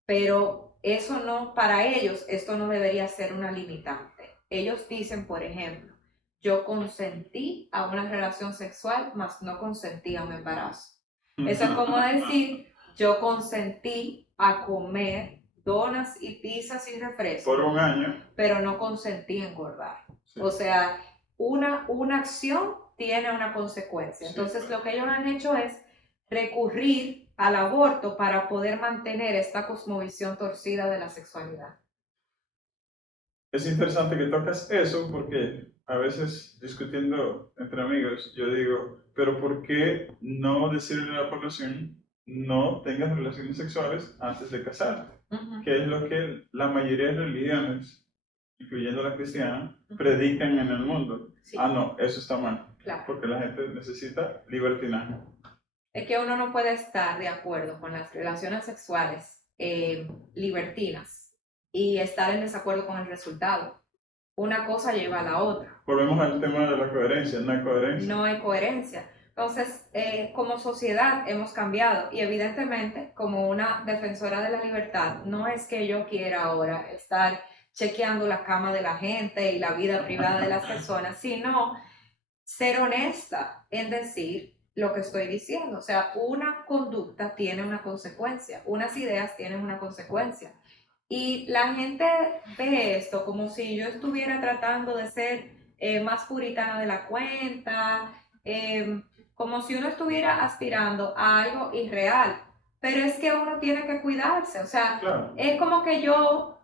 pero eso no, para ellos, esto no debería ser una limitante. Ellos dicen, por ejemplo, yo consentí a una relación sexual, mas no consentí a un embarazo. Eso es como decir, yo consentí a comer donas y pizzas y refrescos Por un año. pero no consentí engordar. Sí. O sea, una acción tiene una consecuencia. Sí, Entonces, claro. lo que ellos han hecho es recurrir al aborto para poder mantener esta cosmovisión torcida de la sexualidad. Es interesante que tocas eso porque a veces discutiendo entre amigos yo digo, pero ¿por qué no decirle a la población no tengas relaciones sexuales antes de casarte? Que es lo que la mayoría de religiones, incluyendo la cristiana, predican en el mundo. Sí. Ah, no, eso está mal, Claro. porque la gente necesita libertinaje. Es que uno no puede estar de acuerdo con las relaciones sexuales libertinas y estar en desacuerdo con el resultado. Una cosa lleva a la otra. Volvemos al tema de la coherencia, no hay coherencia. No hay coherencia. Entonces, como sociedad hemos cambiado y evidentemente como una defensora de la libertad, no es que yo quiera ahora estar chequeando la cama de la gente y la vida privada de las personas, sino ser honesta en decir lo que estoy diciendo. O sea, una conducta tiene una consecuencia, unas ideas tienen una consecuencia. Y la gente ve esto como si yo estuviera tratando de ser más puritana de la cuenta, como si uno estuviera aspirando a algo irreal. Pero es que uno tiene que cuidarse, o sea, Claro. es como que yo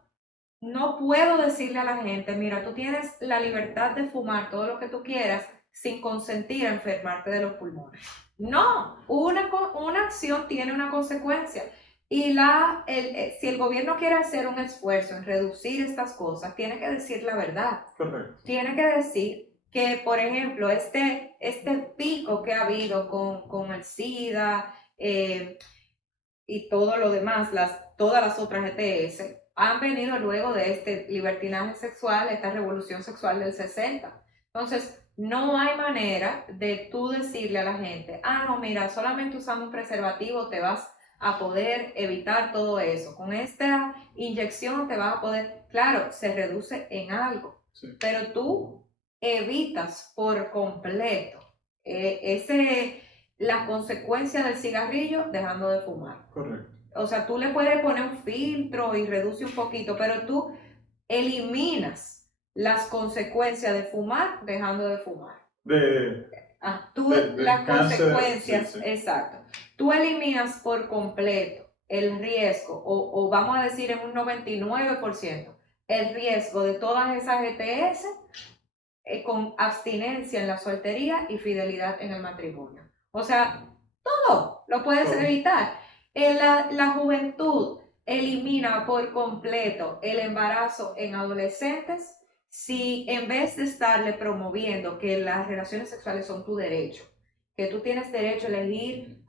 no puedo decirle a la gente, mira, tú tienes la libertad de fumar todo lo que tú quieras sin consentir a enfermarte de los pulmones. No, una acción tiene una consecuencia. Y si el gobierno quiere hacer un esfuerzo en reducir estas cosas, tiene que decir la verdad. Correcto. Tiene que decir que, por ejemplo, este pico que ha habido con el SIDA y todo lo demás, todas las otras ETS, han venido luego de este libertinaje sexual, esta revolución sexual del 60. Entonces, no hay manera de tú decirle a la gente, ah, no, mira, solamente usando un preservativo te vas a poder evitar todo eso. Con esta inyección te vas a poder, claro, se reduce en algo, Sí. pero tú evitas por completo la consecuencia del cigarrillo dejando de fumar. Correcto. O sea, tú le puedes poner un filtro y reduce un poquito, pero tú eliminas las consecuencias de fumar dejando de fumar. Las cáncer, consecuencias, sí, sí. exacto. Tú eliminas por completo el riesgo, o vamos a decir en un 99%, el riesgo de todas esas ETS con abstinencia en la soltería y fidelidad en el matrimonio. O sea, todo lo puedes evitar. La juventud elimina por completo el embarazo en adolescentes si en vez de estarle promoviendo que las relaciones sexuales son tu derecho, que tú tienes derecho a elegir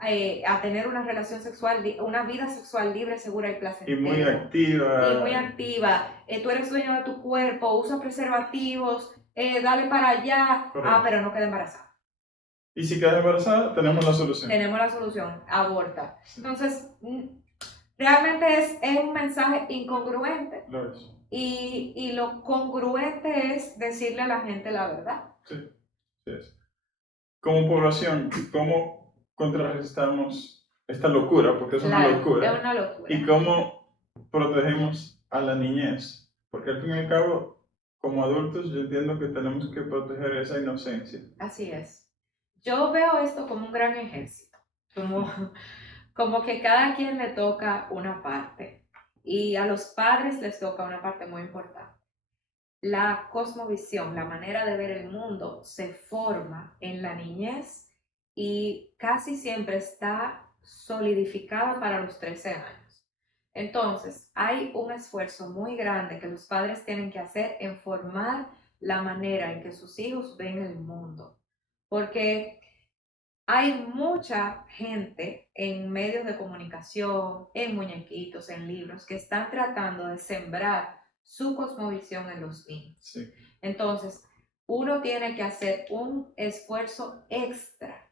a tener una relación sexual, una vida sexual libre, segura y placentera. Y muy activa. Y muy activa. Tú eres dueño de tu cuerpo, usa preservativos, dale para allá. Correcto. Pero no queda embarazada. Y si quedas embarazada, tenemos la solución. Tenemos la solución, aborta. Sí. Entonces, realmente es un mensaje incongruente. Lo es. Y lo congruente es decirle a la gente la verdad. Sí, sí es. Como población, ¿cómo contrarrestamos esta locura? Porque es una locura. Es una locura. ¿Y cómo protegemos a la niñez? Porque al fin y al cabo, como adultos, yo entiendo que tenemos que proteger esa inocencia. Así es. Yo veo esto como un gran ejército, como que cada quien le toca una parte y a los padres les toca una parte muy importante. La cosmovisión, la manera de ver el mundo se forma en la niñez y casi siempre está solidificada para los 13 años. Entonces, hay un esfuerzo muy grande que los padres tienen que hacer en formar la manera en que sus hijos ven el mundo. Porque Hay mucha gente en medios de comunicación, en muñequitos, en libros, que están tratando de sembrar su cosmovisión en los niños. Sí. Entonces, uno tiene que hacer un esfuerzo extra.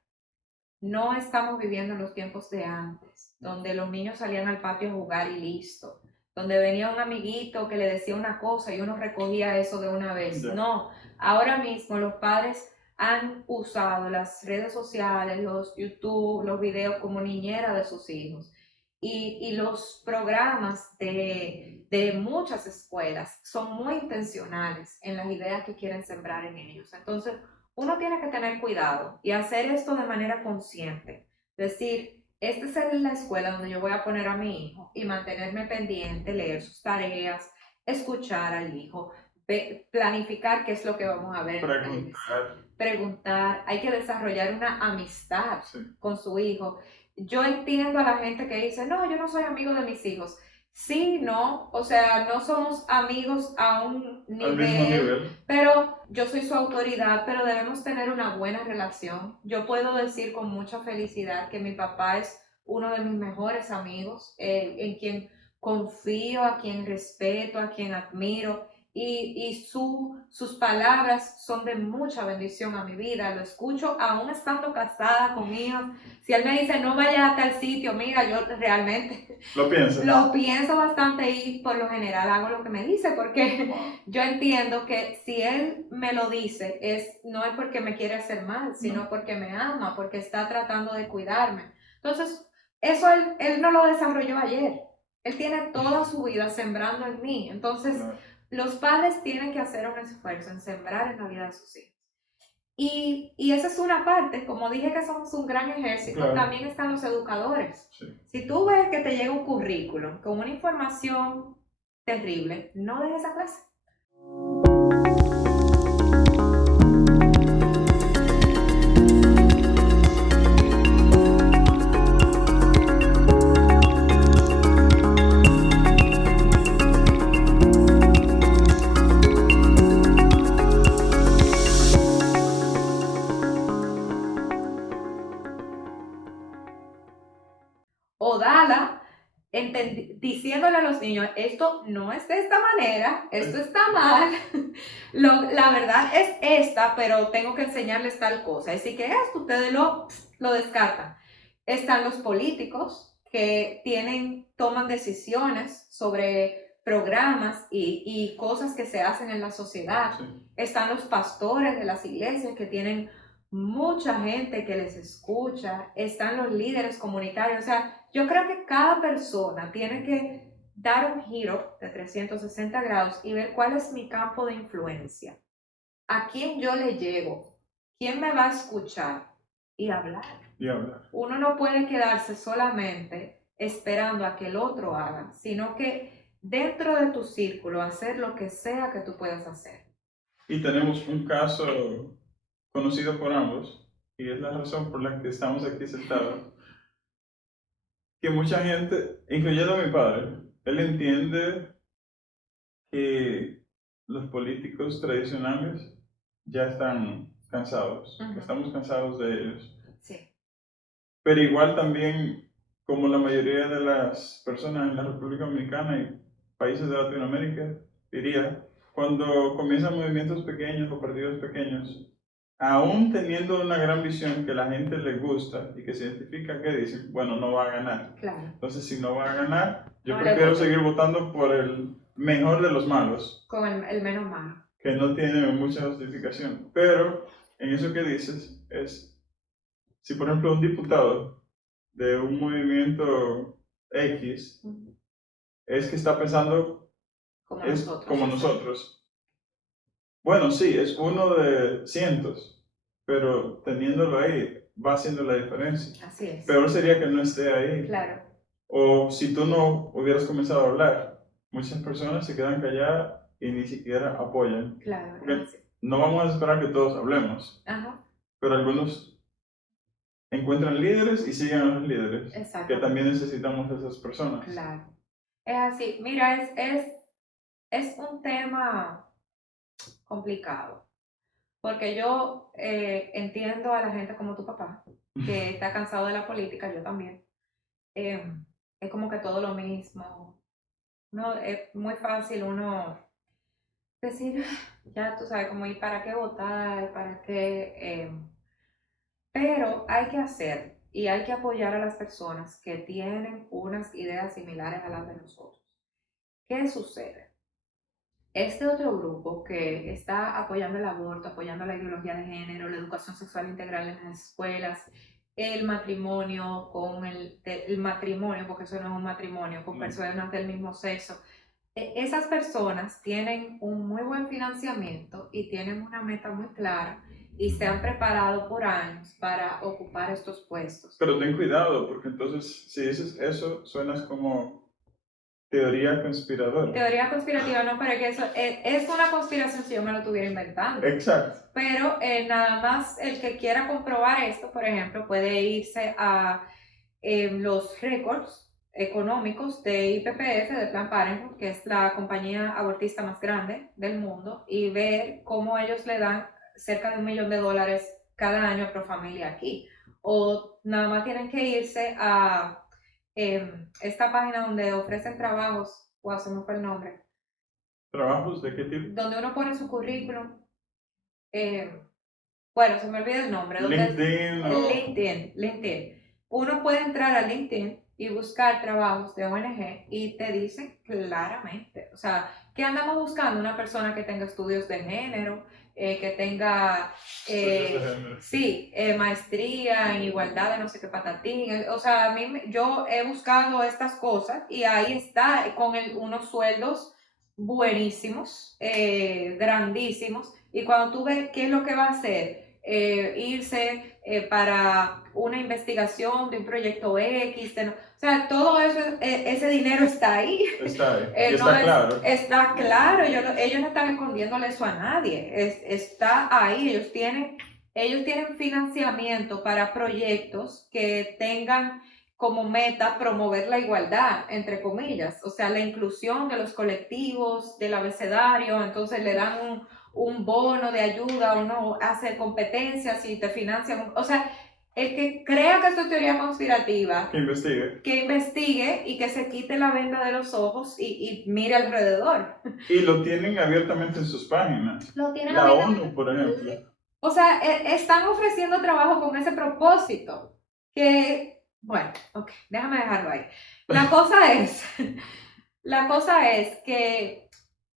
No estamos viviendo en los tiempos de antes, donde los niños salían al patio a jugar y listo, donde venía un amiguito que le decía una cosa y uno recogía eso de una vez. Ya. No, ahora mismo los padres han usado las redes sociales, los YouTube, los videos como niñera de sus hijos. Y los programas de muchas escuelas son muy intencionales en las ideas que quieren sembrar en ellos. Entonces, uno tiene que tener cuidado y hacer esto de manera consciente. Decir, esta es la escuela donde yo voy a poner a mi hijo y mantenerme pendiente, leer sus tareas, escuchar al hijo, planificar qué es lo que vamos a ver en la televisión, preguntar, hay que desarrollar una amistad con su hijo. Yo entiendo a la gente que dice, no, yo no soy amigo de mis hijos. Sí, no, o sea, no somos amigos a un Al mismo nivel. pero yo soy su autoridad, pero debemos tener una buena relación. Yo puedo decir con mucha felicidad que mi papá es uno de mis mejores amigos, en quien confío, a quien respeto, a quien admiro. Y sus palabras son de mucha bendición a mi vida. Lo escucho aún estando casada con hijos. Si él me dice no vaya a tal sitio, mira, yo realmente lo pienso bastante y por lo general hago lo que me dice, porque yo entiendo que si él me lo dice, no es porque me quiere hacer mal, sino porque me ama, porque está tratando de cuidarme. Entonces, eso él no lo desarrolló ayer. Él tiene toda su vida sembrando en mí. Entonces, los padres tienen que hacer un esfuerzo en sembrar en la vida de sus hijos. Y esa es una parte, como dije que somos un gran ejército, también están los educadores. Sí. Si tú ves que te llega un currículum con una información terrible, no dejes esa clase. O dala diciéndole a los niños, esto no es de esta manera, esto está mal, la verdad es esta, pero tengo que enseñarles tal cosa. Así que esto ustedes lo descartan. Están los políticos que toman decisiones sobre programas y cosas que se hacen en la sociedad. Sí. Están los pastores de las iglesias que tienen mucha gente que les escucha. Están los líderes comunitarios. O sea, yo creo que cada persona tiene que dar un giro de 360 grados y ver cuál es mi campo de influencia, a quién yo le llego, quién me va a escuchar y hablar. Uno no puede quedarse solamente esperando a que el otro haga, sino que dentro de tu círculo hacer lo que sea que tú puedas hacer. Y tenemos un caso conocido por ambos, y es la razón por la que estamos aquí sentados, que mucha gente, incluyendo a mi padre, él entiende que los políticos tradicionales ya están cansados, que estamos cansados de ellos. Sí. Pero igual también, como la mayoría de las personas en la República Dominicana y países de Latinoamérica, diría, cuando comienzan movimientos pequeños o partidos pequeños, aún teniendo una gran visión que la gente le gusta y que se identifica, que dicen, bueno, no va a ganar. Claro. Entonces, si no va a ganar, yo prefiero seguir votando por el mejor de los malos. Con el menos malo. Que no tiene mucha justificación. Pero en eso que dices es, si por ejemplo un diputado de un movimiento X es que está pensando como nosotros. Bueno, sí, es uno de cientos, pero teniéndolo ahí va haciendo la diferencia. Así es. Peor sería que no esté ahí. Claro. O si tú no hubieras comenzado a hablar, muchas personas se quedan calladas y ni siquiera apoyan. Claro. Porque no vamos a esperar que todos hablemos. Ajá. Pero algunos encuentran líderes y siguen a los líderes. Que también necesitamos a esas personas. Claro. Es así. Mira, es un tema complicado, porque yo entiendo a la gente como tu papá, que está cansado de la política, yo también. Eh, es como que todo lo mismo. No, es muy fácil uno decir, ya tú sabes, como, ¿y para qué votar? ¿Para qué? Pero hay que hacer y hay que apoyar a las personas que tienen unas ideas similares a las de nosotros. ¿Qué sucede? Este otro grupo que está apoyando el aborto, apoyando la ideología de género, la educación sexual integral en las escuelas, el matrimonio el matrimonio, porque eso no es un matrimonio, con personas del mismo sexo. Esas personas tienen un muy buen financiamiento y tienen una meta muy clara y se han preparado por años para ocupar estos puestos. Pero ten cuidado, porque entonces si dices eso, suenas como teoría conspiradora. Teoría conspirativa, no, pero es que eso es una conspiración si yo me lo estuviera inventando. Exacto. Pero nada más el que quiera comprobar esto, por ejemplo, puede irse a los récords económicos de IPPF, de Planned Parenthood, que es la compañía abortista más grande del mundo, y ver cómo ellos le dan cerca de $1 millón cada año a Profamilia aquí. O nada más tienen que irse a esta página donde ofrecen trabajos, o se me fue el nombre, ¿Trabajos de qué tipo? donde uno pone su currículum. Bueno, se me olvida el nombre. LinkedIn o... LinkedIn. Uno puede entrar a LinkedIn y buscar trabajos de ONG y te dicen claramente, o sea, que andamos buscando una persona que tenga estudios de género, que tenga, maestría en igualdad de no sé qué patatín, o sea, yo he buscado estas cosas y ahí está, con unos sueldos buenísimos, grandísimos, y cuando tú ves qué es lo que va a hacer, irse para una investigación de un proyecto X, o sea, todo eso, ese dinero está ahí. Está ahí. No está claro. Está claro, ellos no están escondiéndole eso a nadie, está ahí, ellos tienen financiamiento para proyectos que tengan como meta promover la igualdad, entre comillas, o sea, la inclusión de los colectivos, del abecedario, entonces le dan un bono de ayuda, uno hace competencias y te financian, o sea, el que crea que esto es teoría conspirativa, que investigue y que se quite la venda de los ojos y mire alrededor. Y lo tienen abiertamente en sus páginas. Lo tienen la ONU, por ejemplo. O sea, están ofreciendo trabajo con ese propósito, que, bueno, ok, déjame dejarlo ahí. La cosa es que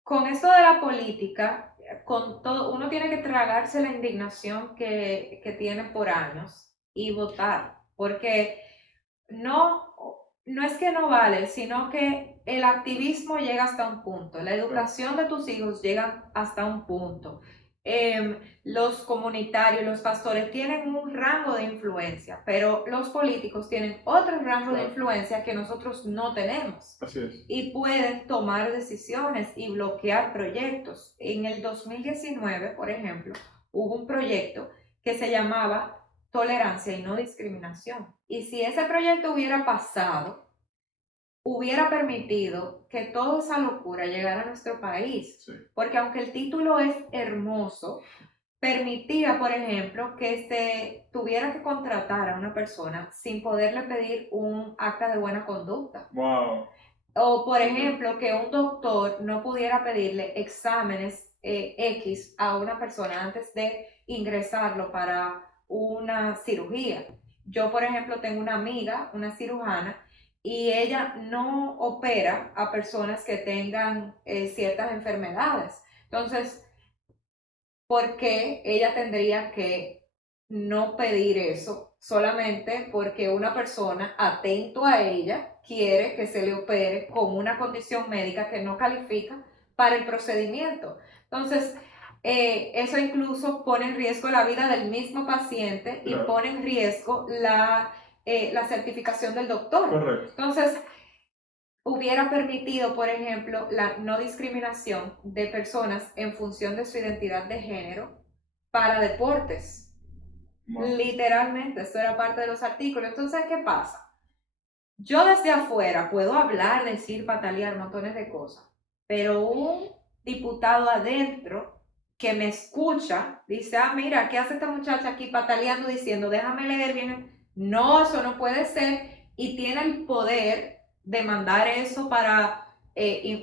con esto de la política, con todo, uno tiene que tragarse la indignación que tiene por años y votar, porque no, no es que no vale, sino que el activismo llega hasta un punto, la educación de tus hijos llega hasta un punto. Los comunitarios, los pastores tienen un rango de influencia, pero los políticos tienen otro rango de influencia que nosotros no tenemos. Así es. Y pueden tomar decisiones y bloquear proyectos. En el 2019, por ejemplo, hubo un proyecto que se llamaba Tolerancia y no discriminación. Y si ese proyecto hubiera pasado, hubiera permitido que toda esa locura llegara a nuestro país. Sí. Porque aunque el título es hermoso, permitía, por ejemplo, que se tuviera que contratar a una persona sin poderle pedir un acta de buena conducta. Wow. O, por ejemplo, que un doctor no pudiera pedirle exámenes X a una persona antes de ingresarlo para una cirugía. Yo, por ejemplo, tengo una amiga, una cirujana, y ella no opera a personas que tengan ciertas enfermedades. Entonces, ¿por qué ella tendría que no pedir eso solamente porque una persona atento a ella quiere que se le opere con una condición médica que no califica para el procedimiento? Entonces, eso incluso pone en riesgo la vida del mismo paciente y pone en riesgo la certificación del doctor. Correcto. Entonces, hubiera permitido, por ejemplo, la no discriminación de personas en función de su identidad de género para deportes. Wow. Literalmente, esto era parte de los artículos. Entonces, ¿qué pasa? Yo desde afuera puedo hablar, decir, patalear montones de cosas, pero un diputado adentro que me escucha, dice, ah, mira, ¿qué hace esta muchacha aquí pataleando diciendo, déjame leer bien? No, eso no puede ser. Y tiene el poder de mandar eso para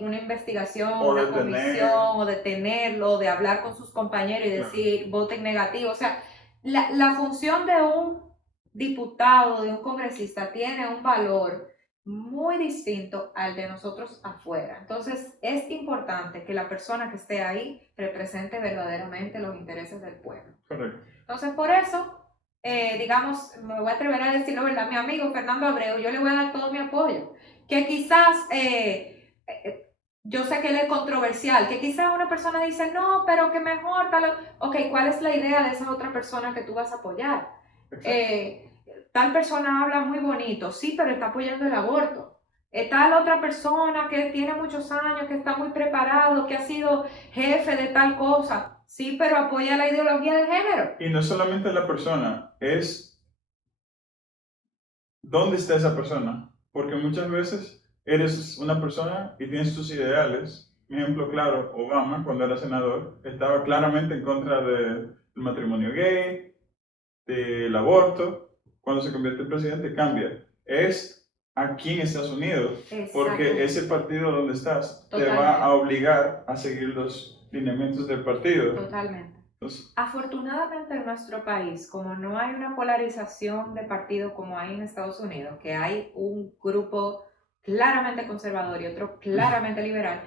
una investigación, O una detener. comisión, o detenerlo, de hablar con sus compañeros y decir, voten negativo. O sea, la función de un diputado, de un congresista, tiene un valor muy distinto al de nosotros afuera. Entonces, es importante que la persona que esté ahí represente verdaderamente los intereses del pueblo. Correcto. Entonces, por eso, digamos, me voy a atrever a decirlo, ¿verdad? Mi amigo Fernando Abreu, yo le voy a dar todo mi apoyo. Que quizás, yo sé que él es controversial, que quizás una persona dice, no, pero que mejor, tal. Ok, ¿cuál es la idea de esa otra persona que tú vas a apoyar? Tal persona habla muy bonito, sí, pero está apoyando el aborto. Tal otra persona que tiene muchos años, que está muy preparado, que ha sido jefe de tal cosa, sí, pero apoya la ideología de género. Y no solamente la persona, es dónde está esa persona. Porque muchas veces eres una persona y tienes tus ideales. Un ejemplo claro, Obama, cuando era senador, estaba claramente en contra del matrimonio gay, del aborto. Cuando se convierte en presidente, cambia. Es aquí en Estados Unidos, porque ese partido donde estás te va a obligar a seguir los lineamientos del partido. Totalmente. Entonces, afortunadamente en nuestro país, como no hay una polarización de partido como hay en Estados Unidos, que hay un grupo claramente conservador y otro claramente liberal,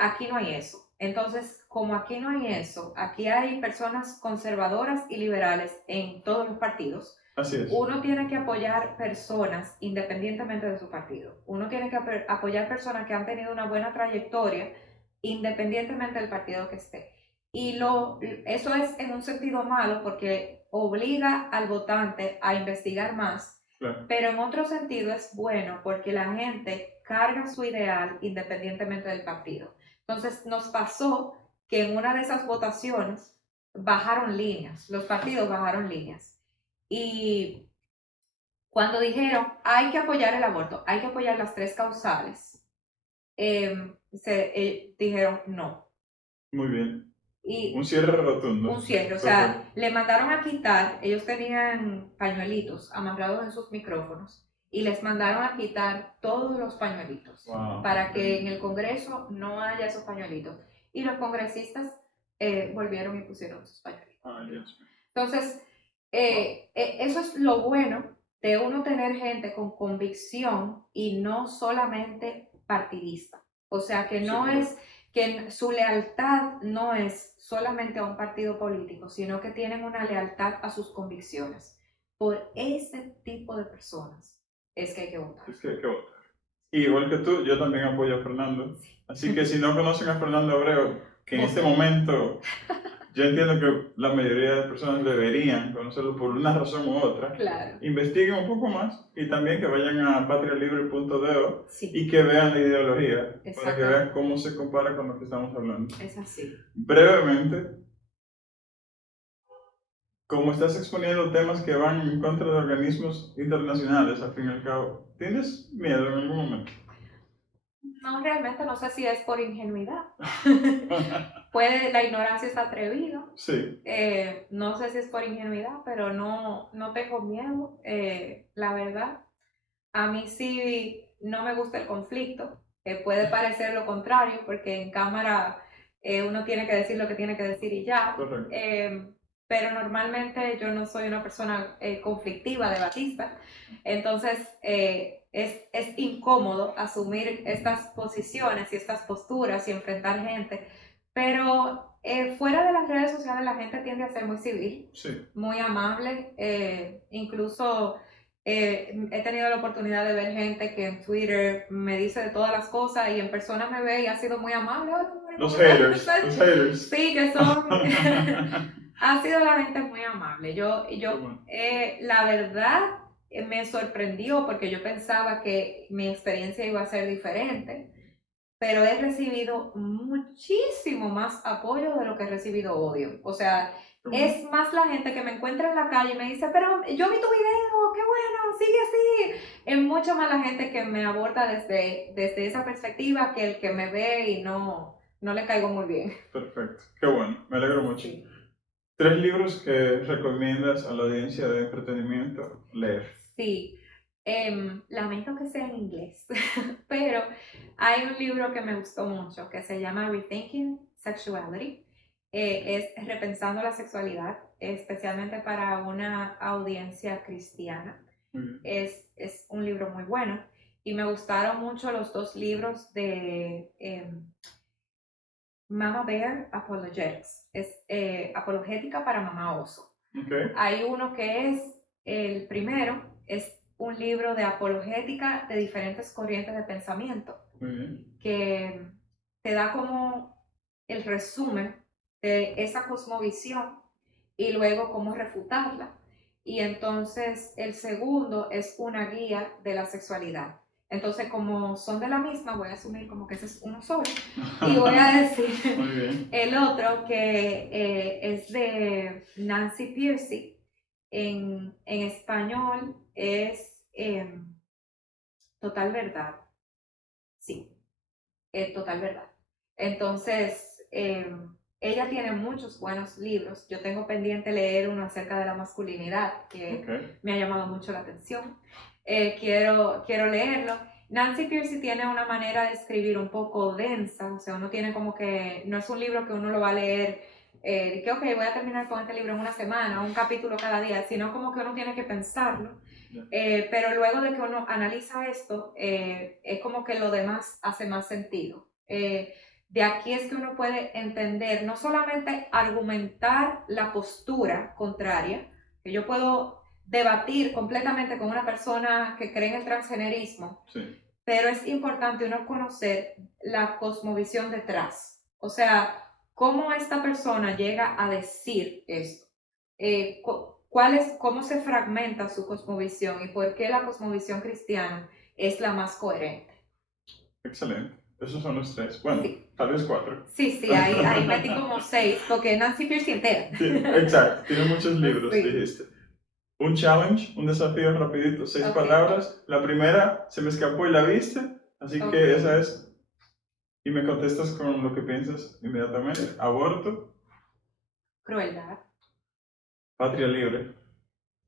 aquí no hay eso. Entonces, como aquí no hay eso, aquí hay personas conservadoras y liberales en todos los partidos. Así es. Uno tiene que apoyar personas independientemente de su partido. Uno tiene que apoyar personas que han tenido una buena trayectoria independientemente del partido que esté. Y eso es en un sentido malo porque obliga al votante a investigar más, claro. Pero en otro sentido es bueno porque la gente carga su ideal independientemente del partido. Entonces nos pasó que en una de esas votaciones bajaron líneas, los partidos bajaron líneas. Y cuando dijeron hay que apoyar el aborto, hay que apoyar las 3 causales, dijeron no. Muy bien. Y un cierre rotundo. Un cierre, o sea, le mandaron a quitar, ellos tenían pañuelitos amarrados en sus micrófonos y les mandaron a quitar todos los pañuelitos para que en el Congreso no haya esos pañuelitos. Y los congresistas volvieron y pusieron sus pañuelitos. Entonces, eso es lo bueno de uno tener gente con convicción y no solamente partidista. O sea, que no es que su lealtad no es solamente a un partido político, sino que tienen una lealtad a sus convicciones. Por ese tipo de personas es que hay que votar. Es que hay que votar. Igual que tú, yo también apoyo a Fernando. Así que si no conocen a Fernando Abreu, que en este momento yo entiendo que la mayoría de personas deberían conocerlo por una razón u otra, claro. Investiguen un poco más y también que vayan a patrialibre.do y que vean la ideología para que vean cómo se compara con lo que estamos hablando. Es así. Brevemente, como estás exponiendo temas que van en contra de organismos internacionales, al fin y al cabo, ¿tienes miedo en algún momento? No, realmente no sé si es por ingenuidad. La ignorancia es atrevido. Sí. No sé si es por ingenuidad, pero no tengo miedo. La verdad, a mí sí no me gusta el conflicto. Puede parecer lo contrario, porque en cámara uno tiene que decir lo que tiene que decir y ya. Correcto. Pero normalmente yo no soy una persona conflictiva, debatista. Entonces es incómodo asumir estas posiciones y estas posturas y enfrentar gente. Pero fuera de las redes sociales la gente tiende a ser muy civil, muy amable. Incluso he tenido la oportunidad de ver gente que en Twitter me dice de todas las cosas y en persona me ve y ha sido muy amable. Los haters. Sí, que son... Ha sido la gente muy amable. La verdad, me sorprendió porque yo pensaba que mi experiencia iba a ser diferente, pero he recibido muchísimo más apoyo de lo que he recibido odio. O sea, es más la gente que me encuentra en la calle y me dice, pero yo vi tu video, qué bueno, sigue así. Es mucho más la gente que me aborda desde esa perspectiva que el que me ve y no le caigo muy bien. Perfecto, qué bueno, me alegra alegro mucho. Sí. 3 libros que recomiendas a la audiencia de entretenimiento leer. Sí, lamento que sea en inglés, pero hay un libro que me gustó mucho que se llama Rethinking Sexuality. Es Repensando la Sexualidad, especialmente para una audiencia cristiana. Muy bien. Es un libro muy bueno y me gustaron mucho los 2 libros de Mama Bear Apologetics. Es Apologética para Mamá Oso. Okay. Hay uno que es, el primero, es un libro de apologética de diferentes corrientes de pensamiento, Muy bien. que te da como el resumen de esa cosmovisión y luego cómo refutarla. Y entonces el segundo es una guía de la sexualidad. Entonces, como son de la misma, voy a asumir como que ese es uno solo. Y voy a decir Muy bien. el otro que es de Nancy Pearcey. En español es Total Verdad. Sí, Total Verdad. Entonces, ella tiene muchos buenos libros. Yo tengo pendiente leer uno acerca de la masculinidad, que Okay. me ha llamado mucho la atención. Quiero leerlo. Nancy Pearcey tiene una manera de escribir un poco densa, o sea, uno tiene como que, no es un libro que uno lo va a leer, de que, ok, voy a terminar con este libro en una semana, un capítulo cada día, sino como que uno tiene que pensarlo. Pero luego de que uno analiza esto, es como que lo demás hace más sentido. De aquí es que uno puede entender, no solamente argumentar la postura contraria, que yo puedo debatir completamente con una persona que cree en el transgenerismo, Sí. pero es importante uno conocer la cosmovisión detrás. O sea, cómo esta persona llega a decir esto. Cómo se fragmenta su cosmovisión y por qué la cosmovisión cristiana es la más coherente. Excelente. Esos son los 3. Bueno, Sí. tal vez 4. Sí, ahí metí como 6, porque Nancy Pearcey entera. Exacto, tiene muchos libros, Sí. dijiste. Un challenge, un desafío rapidito, 6 Ok. palabras. La primera se me escapó y la viste, así Ok. que esa es. Y me contestas con lo que piensas inmediatamente. Aborto, Crueldad, patria libre.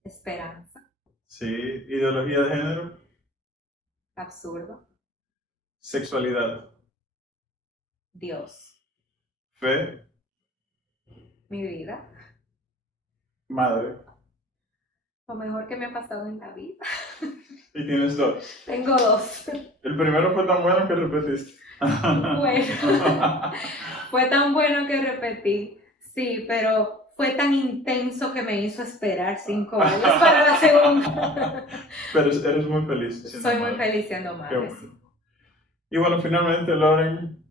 esperanza, Sí, ideología de género, absurdo, sexualidad, Dios, fe, mi vida, madre. lo mejor que me ha pasado en la vida. Y tienes 2. Tengo 2. El primero fue tan bueno que repetiste. Bueno, fue tan bueno que repetí, sí, pero fue tan intenso que me hizo esperar 5 años para la segunda. Pero eres muy feliz siendo Soy muy madre. feliz siendo Qué madre, bueno. sí. Y bueno, finalmente, Lauren,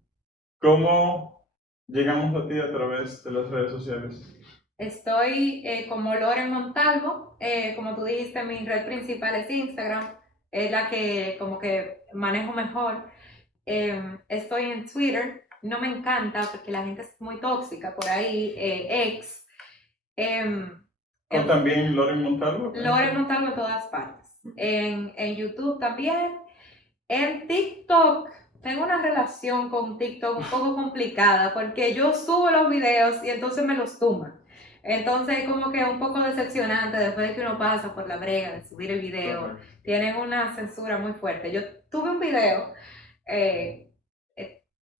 ¿cómo llegamos a ti a través de las redes sociales? Estoy como Loren Montalvo, como tú dijiste, mi red principal es Instagram, es la que como que manejo mejor. Estoy en Twitter, no me encanta porque la gente es muy tóxica por ahí, X. ¿O también Lauren Montalvo? Loren Montalvo en todas partes. En YouTube también. En TikTok, tengo una relación con TikTok un poco complicada porque yo subo los videos y entonces me los tumban. Entonces es como que un poco decepcionante después de que uno pasa por la brega de subir el video. Correcto. Tienen una censura muy fuerte. Yo tuve un video,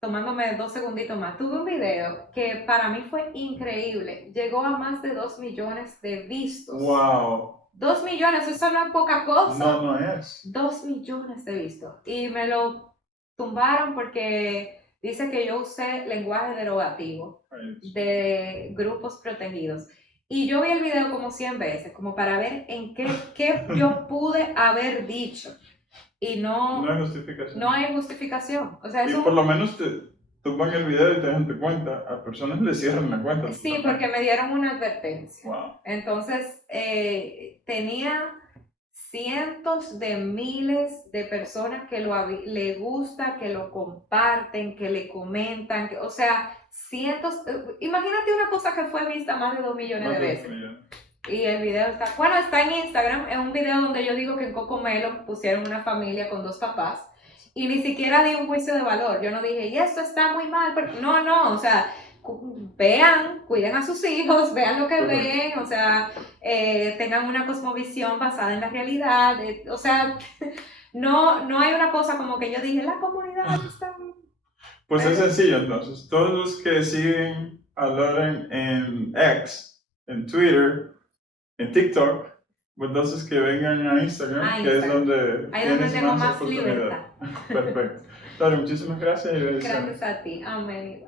tomándome 2 segunditos más, tuve un video que para mí fue increíble. Llegó a más de 2 millones de vistos. ¡Wow! 2 millones, eso no es poca cosa. No, no es. 2 millones de vistos. Y me lo tumbaron porque dice que yo usé lenguaje derogativo de grupos protegidos. Y yo vi el video como 100 veces, como para ver en qué yo pude haber dicho. Y No hay justificación. no hay justificación. O sea, Y por lo menos te tumban el video y te dejan tu cuenta. A personas le cierran la cuenta. Sí, porque me dieron una advertencia. Wow. Entonces, tenía cientos de miles de personas que le gusta, que lo comparten, que le comentan, o sea, cientos, imagínate una cosa que fue vista más de 2 millones de veces. Y el video está en Instagram, es un video donde yo digo que en Cocomelo pusieron una familia con 2 papás y ni siquiera di un juicio de valor, yo no dije, y esto está muy mal, no, o sea, vean, cuiden a sus hijos, vean lo que Correcto. ven, o sea, tengan una cosmovisión basada en la realidad, o sea, no hay una cosa como que yo dije, la comunidad está... Pues es Pero- sencillo entonces. Todos los que siguen a Loren en X, en Twitter, en TikTok, pues entonces que vengan a Instagram, A que es Instagram. donde Ahí donde tienes tengo más más oportunidad. libertad. Perfecto. Loren, muchísimas gracias y bendiciones. Gracias a ti. Amén.